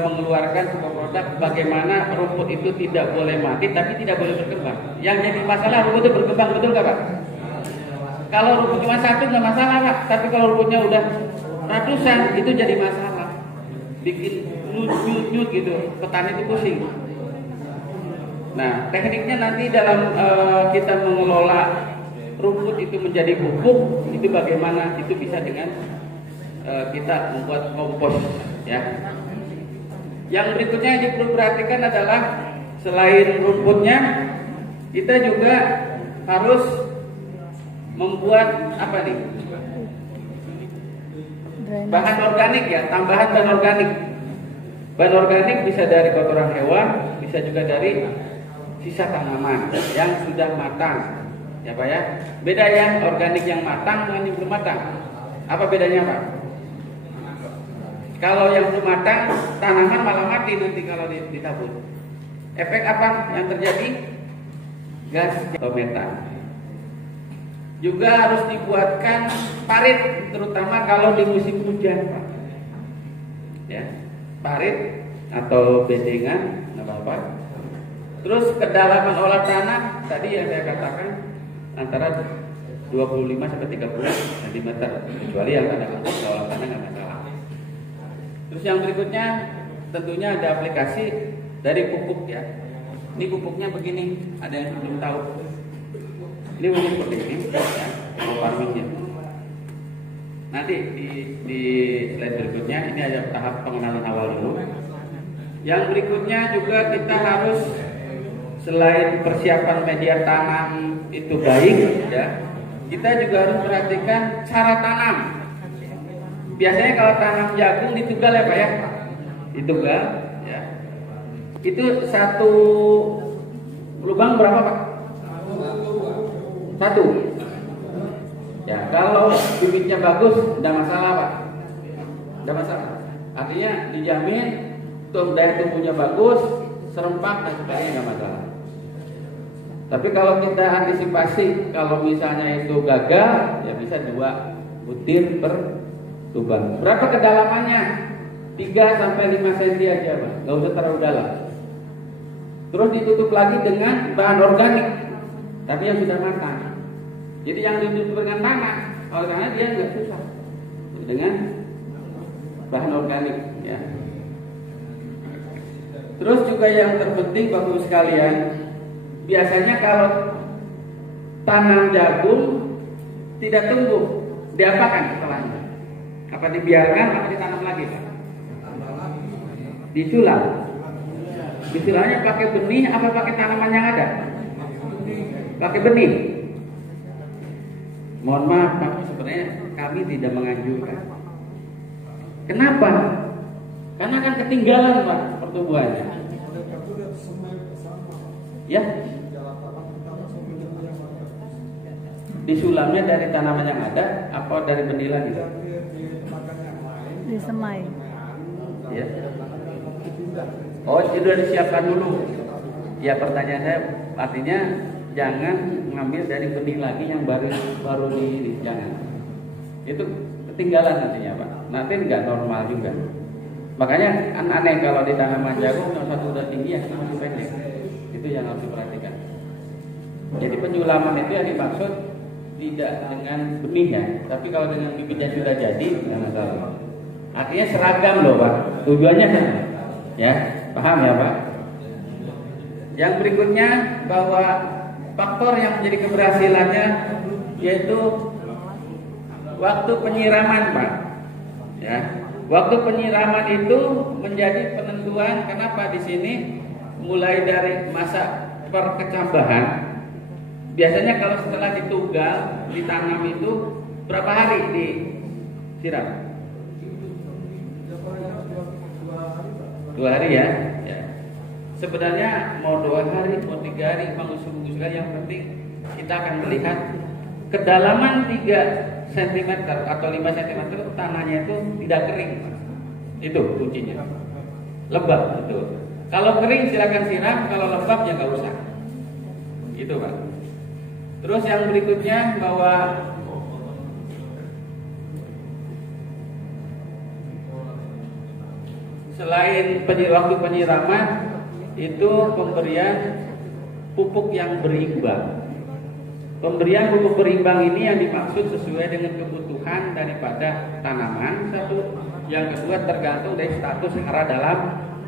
mengeluarkan sebuah produk bagaimana rumput itu tidak boleh mati tapi tidak boleh berkembang. Yang jadi masalah rumput itu berkembang, betul nggak Pak? Kalau rumput cuma 1 nggak masalah Pak, tapi kalau rumputnya udah ratusan itu jadi masalah, bikin nyut gitu, petani itu pusing. Nah tekniknya nanti dalam kita mengelola rumput itu menjadi pupuk itu bagaimana? Itu bisa dengan kita membuat kompos ya. Yang berikutnya yang perlu diperhatikan adalah selain rumputnya, kita juga harus membuat apa nih? Bahan organik ya, tambahan bahan organik. Bahan organik bisa dari kotoran hewan, bisa juga dari sisa tanaman yang sudah matang. Ya Pak ya. Beda yang organik yang matang dengan yang belum matang. Apa bedanya Pak? Kalau yang belum matang, tanaman malah mati nanti kalau ditabur. Efek apa yang terjadi? Gas atau metan. Juga harus dibuatkan parit, terutama kalau di musim hujan Pak. Ya, parit atau bedengan, nggak apa-apa. Terus kedalaman olah tanah tadi yang saya katakan antara 25 sampai 30 cm, kecuali yang ada olah tanah nggak masalah. Terus yang berikutnya tentunya ada aplikasi dari pupuk ya. Ini pupuknya begini, ada yang belum tahu. Ini mungkin seperti ini ya, farmingnya. Nanti di slide berikutnya ini ada tahap pengenalan awal dulu. Yang berikutnya juga kita harus selain persiapan media tanam itu baik ya, kita juga harus perhatikan cara tanam. Biasanya kalau tanam jagung ditugal ya Pak ya, ditugal ya. Itu satu lubang berapa Pak? Satu. Ya kalau bibitnya bagus, tidak masalah Pak, tidak masalah. Artinya dijamin daya tumbuhnya bagus, serempak dan sebagainya nggak masalah. Tapi kalau kita antisipasi kalau misalnya itu gagal, ya bisa 2 butir per lubang. Berapa kedalamannya? 3 sampai 5 cm aja Pak, nggak usah terlalu dalam. Terus ditutup lagi dengan bahan organik, tapi yang sudah matang. Jadi yang ditutup dengan tanah, karena dia nggak susah dengan bahan organik ya. Terus juga yang terpenting Bapak sekalian, biasanya kalau tanam jagung tidak tumbuh, diapakan setelahnya? Apa dibiarkan atau ditanam lagi Pak? Disulam. Disulamnya pakai benih apa pakai tanaman yang ada? Pakai benih. Mohon maaf Pak, sebenarnya kami tidak menganjurkan. Kenapa? Karena kan ketinggalan Pak pertumbuhannya. Ya. Disulamnya dari tanaman yang ada apa dari benih lagi? Disemai. Ya. Oh, itu sudah disiapkan dulu. Ya, pertanyaan saya artinya jangan ngambil dari benih lagi yang baru di jangan. Itu ketinggalan nantinya Pak. Nanti nggak normal juga. Makanya kan aneh kalau di tanaman jagung yang satu udah tinggi yang masih pendek. Itu yang harus diperhatikan. Jadi penyulaman itu yang dimaksud tidak dengan benih ya, tapi kalau dengan bibitnya sudah jadi nggak masalah. Artinya seragam loh Pak. Tujuannya kan, ya paham ya Pak. Yang berikutnya bahwa faktor yang menjadi keberhasilannya yaitu waktu penyiraman Pak. Ya. Waktu penyiraman itu menjadi penentuan kenapa di sini mulai dari masa perkecambahan. Biasanya kalau setelah ditugal, ditanam itu berapa hari disiram? 2 hari ya. Ya. Sebenarnya mau 2 hari, mau 3 hari, mengusul-usulkan yang penting kita akan melihat kedalaman 3 cm atau 5 cm tanahnya itu tidak kering. Itu kuncinya. Lembab betul. Kalau kering silakan siram, kalau lembab ya nggak usah. Itu Pak. Terus yang berikutnya bahwa selain waktu penyiraman itu pemberian pupuk yang berimbang. Pemberian pupuk berimbang ini yang dimaksud sesuai dengan kebutuhan daripada tanaman. Satu, yang kedua tergantung dari status yang ada dalam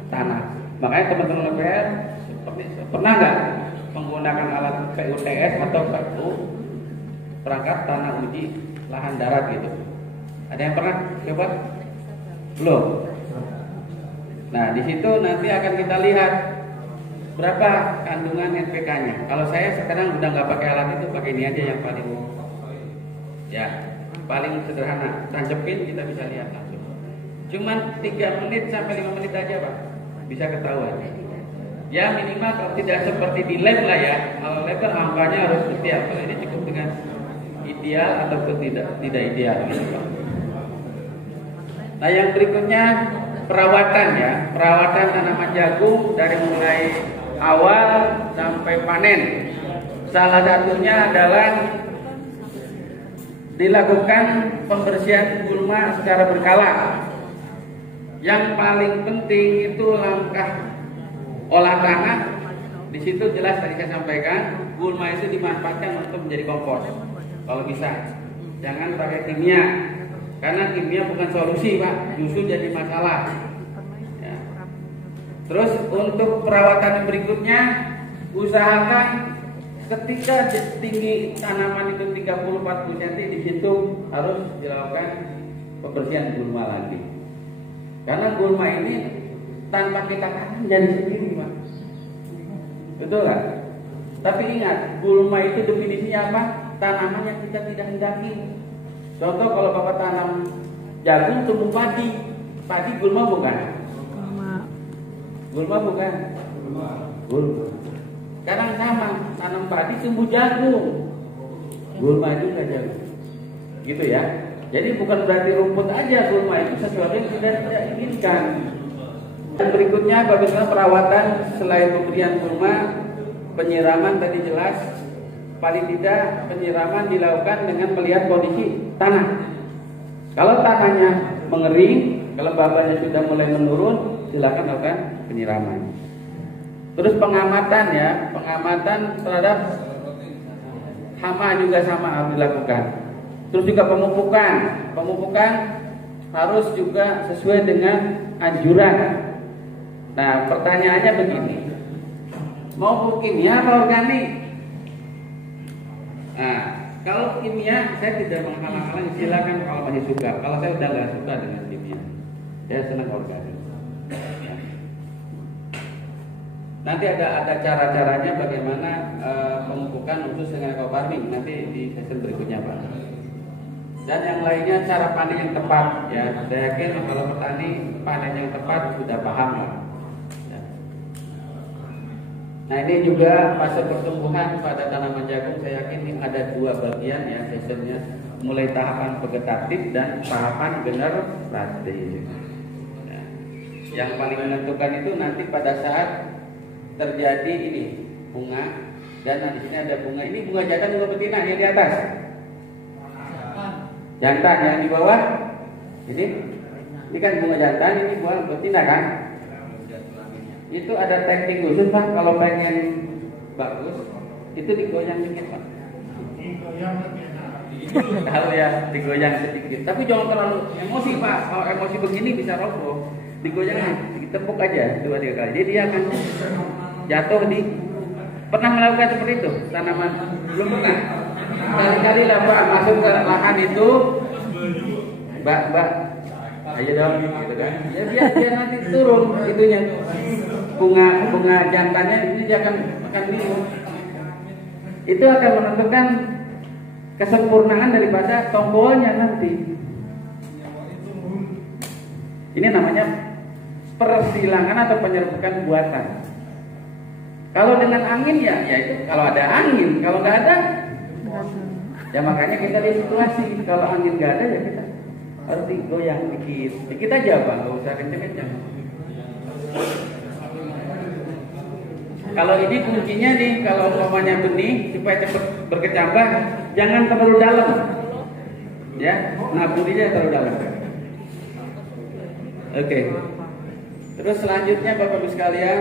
tanah. Makanya teman-teman LPR pernah nggak menggunakan alat PUTS atau PU perangkat tanah uji lahan darat gitu? Ada yang pernah coba? Belum. Nah, di situ nanti akan kita lihat berapa kandungan NPK-nya. Kalau saya sekarang udah nggak pakai alat itu, pakai ini aja yang paling paling sederhana. Tancepin kita bisa lihat langsung. Cuman 3 menit sampai 5 menit aja Pak, bisa ketahuan. Ya minimal kalau tidak seperti di lab lah ya. Kalau lab kan angkanya harus ideal. Kalau ini cukup dengan ideal atau tidak ideal gitu Pak. Nah yang berikutnya perawatan ya, perawatan tanaman jagung dari mulai awal sampai panen. Salah satunya adalah dilakukan pembersihan gulma secara berkala. Yang paling penting itu langkah olah tanah. Di situ jelas tadi saya sampaikan, gulma itu dimanfaatkan untuk menjadi kompos. Kalau bisa, jangan pakai kimia. Karena kimia bukan solusi Pak, justru jadi masalah ya. Terus untuk perawatan berikutnya, usahakan ketika tinggi tanaman itu 30-40 cm, di situ harus dilakukan pembersihan gulma lagi. Karena gulma ini tanpa kita tanam jadi sendiri Pak, betul nggak? Tapi ingat, gulma itu definisinya apa? Tanaman yang kita tidak hendaki. Contoh kalau Bapak tanam jagung tumbuh padi gulma bukan? Gulma bukan? Gulma. Sekarang sama, tanam padi tumbuh jagung, gulma juga jagung. Gitu ya. Jadi bukan berarti rumput aja, gulma itu sesuatu yang tidak inginkan. Dan berikutnya bagaimana perawatan selain pemberian gulma, penyiraman tadi jelas. Paling tidak penyiraman dilakukan dengan melihat kondisi tanah. Kalau tanahnya mengering, kelembabannya sudah mulai menurun, silakan lakukan penyiraman. Terus pengamatan ya, pengamatan terhadap hama juga sama harus dilakukan. Terus juga pemupukan harus juga sesuai dengan anjuran. Nah pertanyaannya begini, mau pupuk kimia atau organik? Nah, kalau kimia saya tidak menghalang-halangi, silakan kalau masih suka. Kalau saya udah nggak suka dengan kimia, saya senang organik. Nanti ada cara-caranya bagaimana pemupukan khusus dengan ekofarming nanti di sesi berikutnya Pak. Dan yang lainnya cara panen yang tepat ya. Saya yakin kalau petani panen yang tepat sudah paham lah. Nah ini juga fase pertumbuhan pada tanaman jagung, saya yakin ini ada 2 bagian ya sessionnya, mulai tahapan vegetatif dan tahapan generatif. Nah, yang paling menentukan itu nanti pada saat terjadi ini bunga, dan di sini ada bunga. Ini bunga jantan bunga betina yang di atas. Jantan yang di bawah ini kan bunga jantan, ini bunga betina kan? Itu ada teknik khusus Pak, kalau pengen bagus itu digoyang dikit Pak. Kalau ya digoyang sedikit, tapi jangan terlalu emosi Pak. Kalau emosi begini bisa roboh. Digoyang, ditepuk aja 2-3 kali. Jadi dia akan jatuh di. Pernah melakukan seperti itu tanaman? Belum pernah. Kali-kali lah Pak masuk ke lahan itu, Mbak, ayo dong, gitu kan? Ya biar nanti turun itunya. Bunga jantannya ini dia akan bingung. Itu akan menentukan kesempurnaan daripada tombolnya nanti. Ini namanya persilangan atau penyerbukan buatan. Kalau dengan angin ya itu kalau ada angin, kalau nggak ada ya makanya kita lihat situasi. Kalau angin nggak ada ya kita harus digoyang dikit aja Pak, nggak usah kenceng-kenceng. Kalau ini kuncinya nih, kalau umpamanya benih supaya cepat berkecambah, jangan terlalu dalam, ya, naburinya terlalu dalam. Oke. Terus selanjutnya Bapak Ibu sekalian,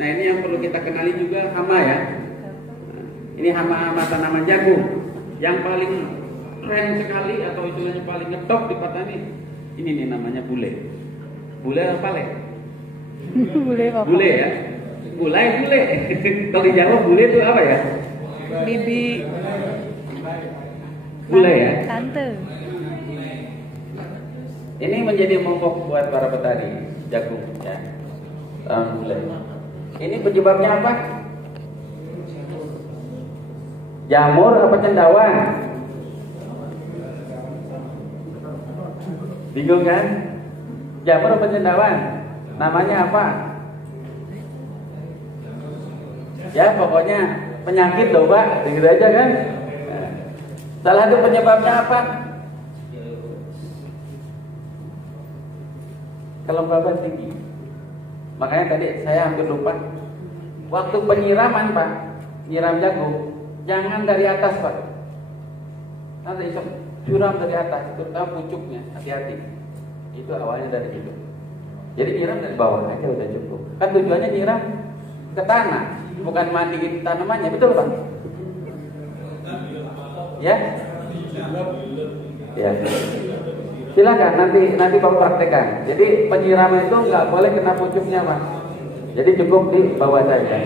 nah ini yang perlu kita kenali juga hama ya. Ini hama-hama tanaman jagung yang paling keren sekali atau istilahnya paling ngetop di petani. Ini nih namanya bule. Bule apa le? Bule ya. Bule. Kalau di Jawa bule itu apa ya? Bibi. Bule ya. Tante. Ini menjadi momok buat para petani jagung ya. Ini penyebabnya apa? Jamur apa cendawan? Bingung kan? Jamur apa cendawan? Namanya apa? Ya pokoknya penyakit loh Pak, gitu aja kan? Salah satu penyebabnya apa? Kelembaban tinggi. Makanya tadi saya hampir lupa. Waktu penyiraman Pak, nyiram jagung, jangan dari atas Pak. Nanti curam dari atas, terutama pucuknya, hati-hati. Itu awalnya dari situ. Jadi nyiram dari bawah aja udah cukup. Kan tujuannya nyiram ke tanah, bukan mandiin tanamannya, betul Pak? Ya? Ya. Silakan nanti Bapak praktekkan. Jadi penyiraman itu nggak boleh kena pucuknya Pak. Jadi cukup di bawah saja.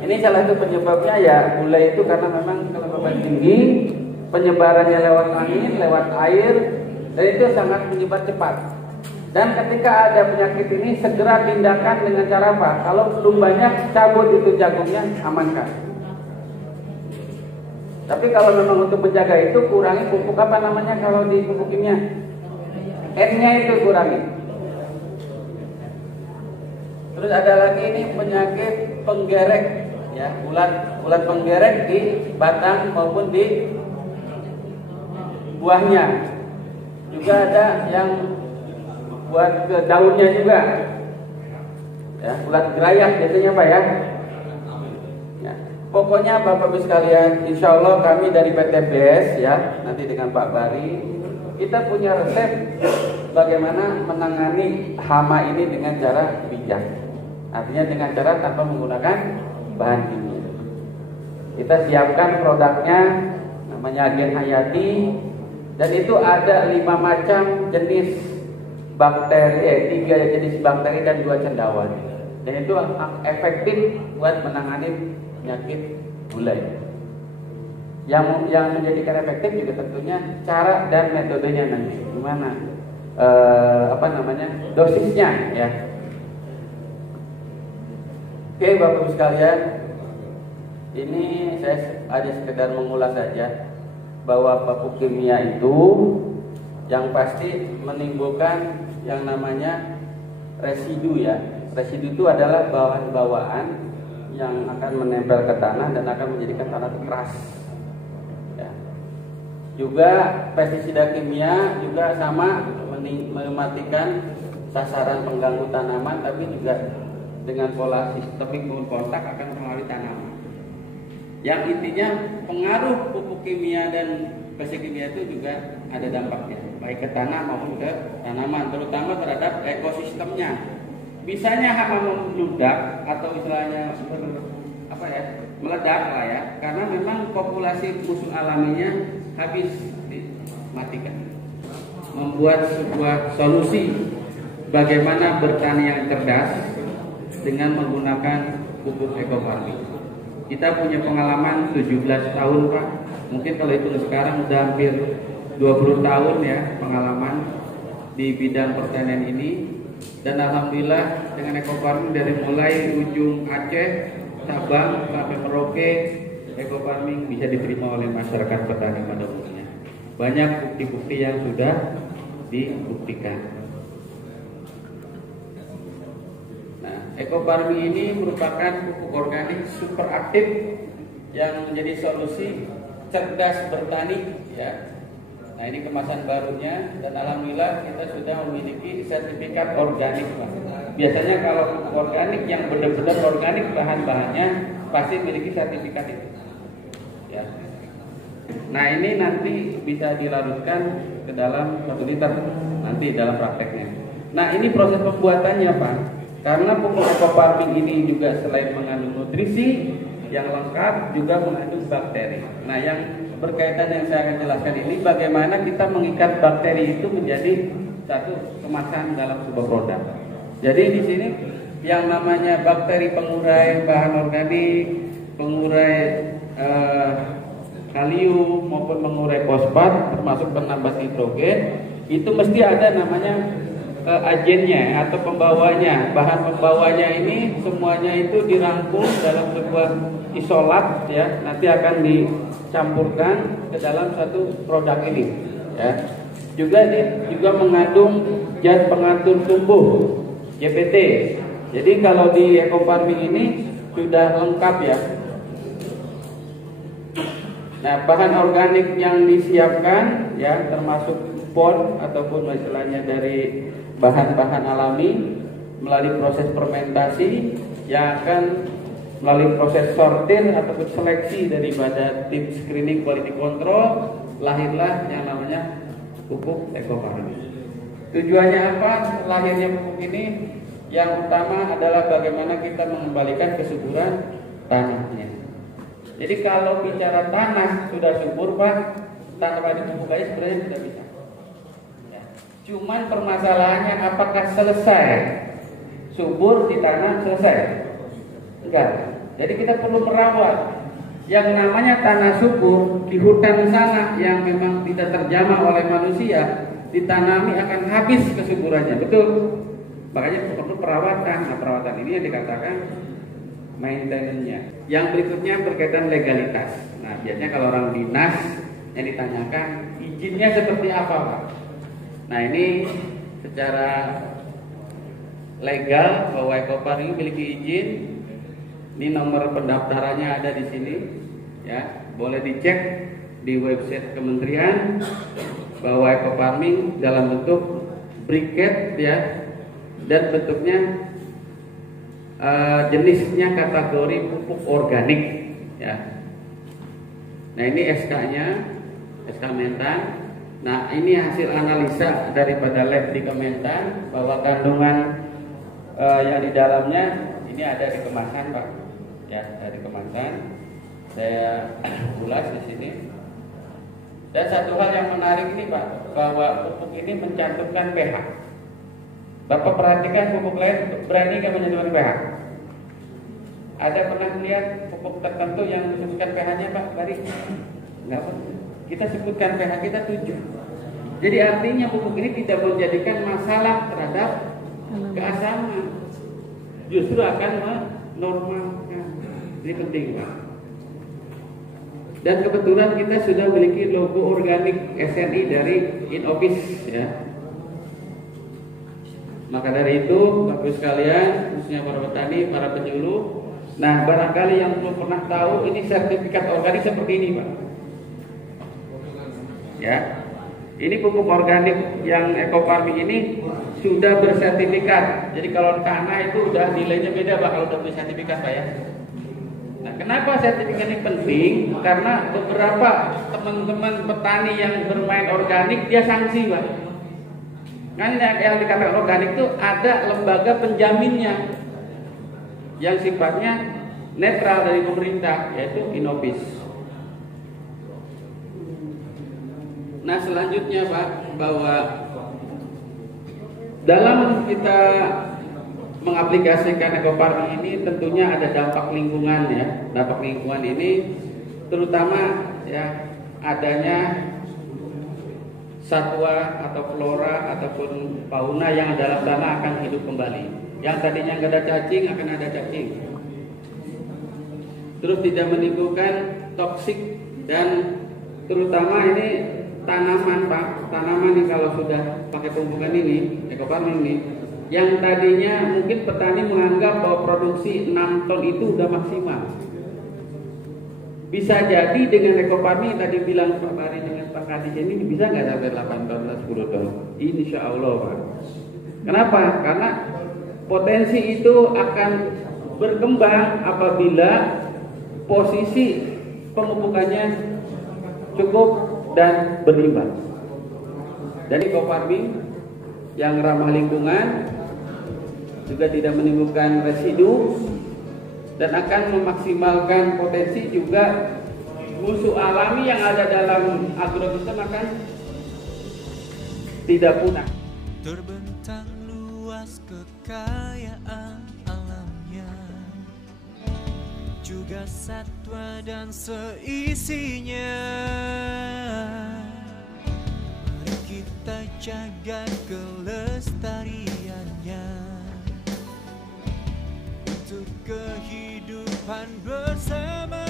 Ini salah satu penyebabnya ya gulai itu karena memang kelembaban tinggi, penyebarannya lewat angin, lewat air, dan itu sangat menyebar cepat. Dan ketika ada penyakit ini segera tindakan dengan cara apa? Kalau belum banyak, cabut itu jagungnya, amankan. Tapi kalau memang untuk menjaga itu kurangi pupuk apa namanya kalau di pupuk kimia? N-nya itu kurangi. Terus ada lagi ini penyakit penggerek, ya ulat penggerek di batang maupun di buahnya. Juga ada yang buat ke daunnya juga. Ya, ulat gerayak biasanya Pak ya. Pokoknya Bapak Ibu sekalian, insya Allah kami dari PTBS ya, nanti dengan Pak Bari, kita punya resep bagaimana menangani hama ini dengan cara bijak. Artinya dengan cara tanpa menggunakan bahan kimia. Kita siapkan produknya, namanya Agen Hayati, dan itu ada 5 macam jenis bakteri, 3 jenis bakteri dan 2 cendawan. Dan itu efektif buat menangani penyakit gulai. Yang menjadikan efektif juga tentunya cara dan metodenya nanti gimana dosisnya ya. Oke Bapak Ibu sekalian, ini saya hanya sekedar mengulas saja bahwa pupuk kimia itu yang pasti menimbulkan yang namanya residu ya. Residu itu adalah bawaan-bawaan yang akan menempel ke tanah dan akan menjadikan tanah itu keras. Ya. Juga pestisida kimia juga sama mematikan sasaran pengganggu tanaman, tapi juga dengan pola sistemik kontak akan mempengaruhi tanaman. Yang intinya pengaruh pupuk kimia dan pestisida kimia itu juga ada dampaknya, baik ke tanah maupun ke tanaman, terutama terhadap ekosistemnya. Bisanya hama membludak atau istilahnya meledak lah ya, karena memang populasi musuh alaminya habis dimatikan. Membuat sebuah solusi bagaimana bertani yang cerdas dengan menggunakan pupuk ekofarming. Kita punya pengalaman 17 tahun Pak, mungkin kalau itu sekarang udah hampir 20 tahun ya pengalaman di bidang pertanian ini. Dan alhamdulillah dengan ekofarming dari mulai ujung Aceh, Sabang sampai Merauke, ekofarming bisa diterima oleh masyarakat petani pada umumnya. Banyak bukti-bukti yang sudah dibuktikan. Nah, ekofarming ini merupakan pupuk organik super aktif yang menjadi solusi cerdas bertani ya. Nah ini kemasan barunya dan alhamdulillah kita sudah memiliki sertifikat organik Pak. Biasanya kalau organik yang benar-benar organik bahan-bahannya pasti memiliki sertifikat itu. Ya. Nah ini nanti bisa dilarutkan ke dalam 1 liter nanti dalam prakteknya. Nah ini proses pembuatannya Pak. Karena pupuk ekofarming ini juga selain mengandung nutrisi yang lengkap juga mengandung bakteri. Nah yang berkaitan yang saya akan jelaskan ini bagaimana kita mengikat bakteri itu menjadi satu kemasan dalam sebuah produk. Jadi di sini yang namanya bakteri pengurai bahan organik, pengurai kalium maupun pengurai fosfat termasuk penambah nitrogen itu mesti ada namanya agennya atau pembawanya, bahan pembawanya ini semuanya itu dirangkum dalam sebuah isolat ya, nanti akan dicampurkan ke dalam satu produk ini ya. Juga mengandung zat pengatur tumbuh ZPT. Jadi kalau di eco farming ini sudah lengkap ya. Nah, bahan organik yang disiapkan ya termasuk pot ataupun istilahnya dari bahan-bahan alami melalui proses fermentasi yang akan melalui proses sortir ataupun seleksi daripada tim screening quality control, lahirlah yang namanya pupuk eco farming. Tujuannya apa? Lahirnya pupuk ini yang utama adalah bagaimana kita mengembalikan kesuburan tanahnya. Jadi kalau bicara tanah sudah subur Pak, tanpa dipupuk aja sebenarnya sudah bisa. Cuman permasalahannya apakah selesai subur di tanah selesai? Enggak. Jadi kita perlu merawat. Yang namanya tanah subur di hutan sana yang memang tidak terjamah oleh manusia, ditanami akan habis kesuburannya, betul? Makanya perlu perawatan. Nah, perawatan ini yang dikatakan maintenance-nya. Yang berikutnya berkaitan legalitas. Nah, biasanya kalau orang dinas yang ditanyakan izinnya seperti apa, Pak? Nah, ini secara legal bahwa eco farming memiliki izin. Ini nomor pendaftarannya ada di sini, ya. Boleh dicek di website kementerian bahwa eco farming dalam bentuk briquette, ya, dan bentuknya jenisnya kategori pupuk organik, ya. Nah, ini SK-nya, SK Mentan. Nah, ini hasil analisa daripada lab di Kementan bahwa kandungan yang di dalamnya ini ada di kemasan, Pak. Ya, dari kemasan. Saya ulas di sini. Dan satu hal yang menarik ini, Pak, bahwa pupuk ini mencantumkan pH. Bapak perhatikan pupuk lain berani nggak mencantumkan pH? Ada pernah lihat pupuk tertentu yang disebutkan pH-nya, Pak? Bari? Enggak, Pak. Kita sebutkan pH kita 7. Jadi artinya pupuk ini tidak menjadikan masalah terhadap keasaman. Justru akan menormalkan. Ini penting, Pak. Dan kebetulan kita sudah memiliki logo organik SNI dari Inoffice, ya. Maka dari itu, Bapak sekalian, khususnya para petani, para penyuluh, nah barangkali yang belum pernah tahu ini sertifikat organik seperti ini, Pak. Ya, ini pupuk organik yang eco farming ini sudah bersertifikat. Jadi kalau tanah itu udah nilainya beda, Pak, kalau udah bersertifikat, Pak, ya. Nah, kenapa sertifikat ini penting? Karena beberapa teman-teman petani yang bermain organik dia sanksi, Pak. Kan yang dikatakan organik itu ada lembaga penjaminnya yang sifatnya netral dari pemerintah, yaitu Inoffice. Nah, selanjutnya, Pak, bahwa dalam kita mengaplikasikan eco farming ini tentunya ada dampak lingkungan, ya. Dampak lingkungan ini terutama ya adanya satwa atau flora ataupun fauna yang dalam tanah akan hidup kembali. Yang tadinya nggak ada cacing akan ada cacing. Terus tidak menimbulkan toksik dan terutama ini tanaman, Pak. Tanaman yang kalau sudah pakai pupuk ini, eco farming ini, yang tadinya mungkin petani menganggap bahwa produksi 6 ton itu udah maksimal. Bisa jadi dengan eco farming tadi bilang Pak Bari dengan Pak Kadis ini bisa nggak sampai 8 ton atau 10 ton? Insya Allah, Pak. Kenapa? Karena potensi itu akan berkembang apabila posisi pemupukannya cukup dan berimbang. Jadi eco farming yang ramah lingkungan, juga tidak menimbulkan residu dan akan memaksimalkan potensi juga musuh alami yang ada dalam agrosistem akan tidak punah. Terbentang luas kekayaan alamnya, juga satwa dan seisinya. Mari kita kita jaga kelestariannya untuk kehidupan bersama.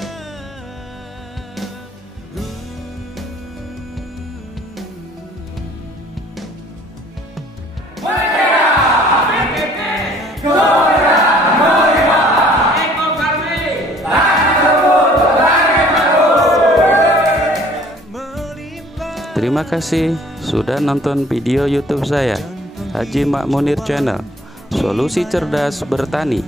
Terima kasih sudah nonton video YouTube saya, Haji Makmunir Channel, Solusi Cerdas Bertani.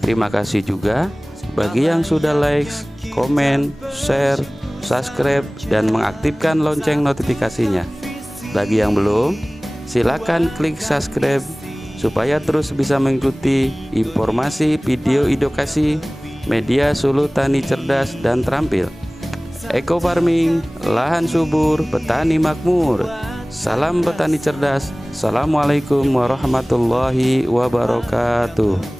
Terima kasih juga bagi yang sudah like, komen, share, subscribe, dan mengaktifkan lonceng notifikasinya. Bagi yang belum, silakan klik subscribe supaya terus bisa mengikuti informasi video edukasi media Suluh Tani Cerdas dan Terampil. Eco farming, lahan subur, petani makmur. Salam petani cerdas. Assalamualaikum warahmatullahi wabarakatuh.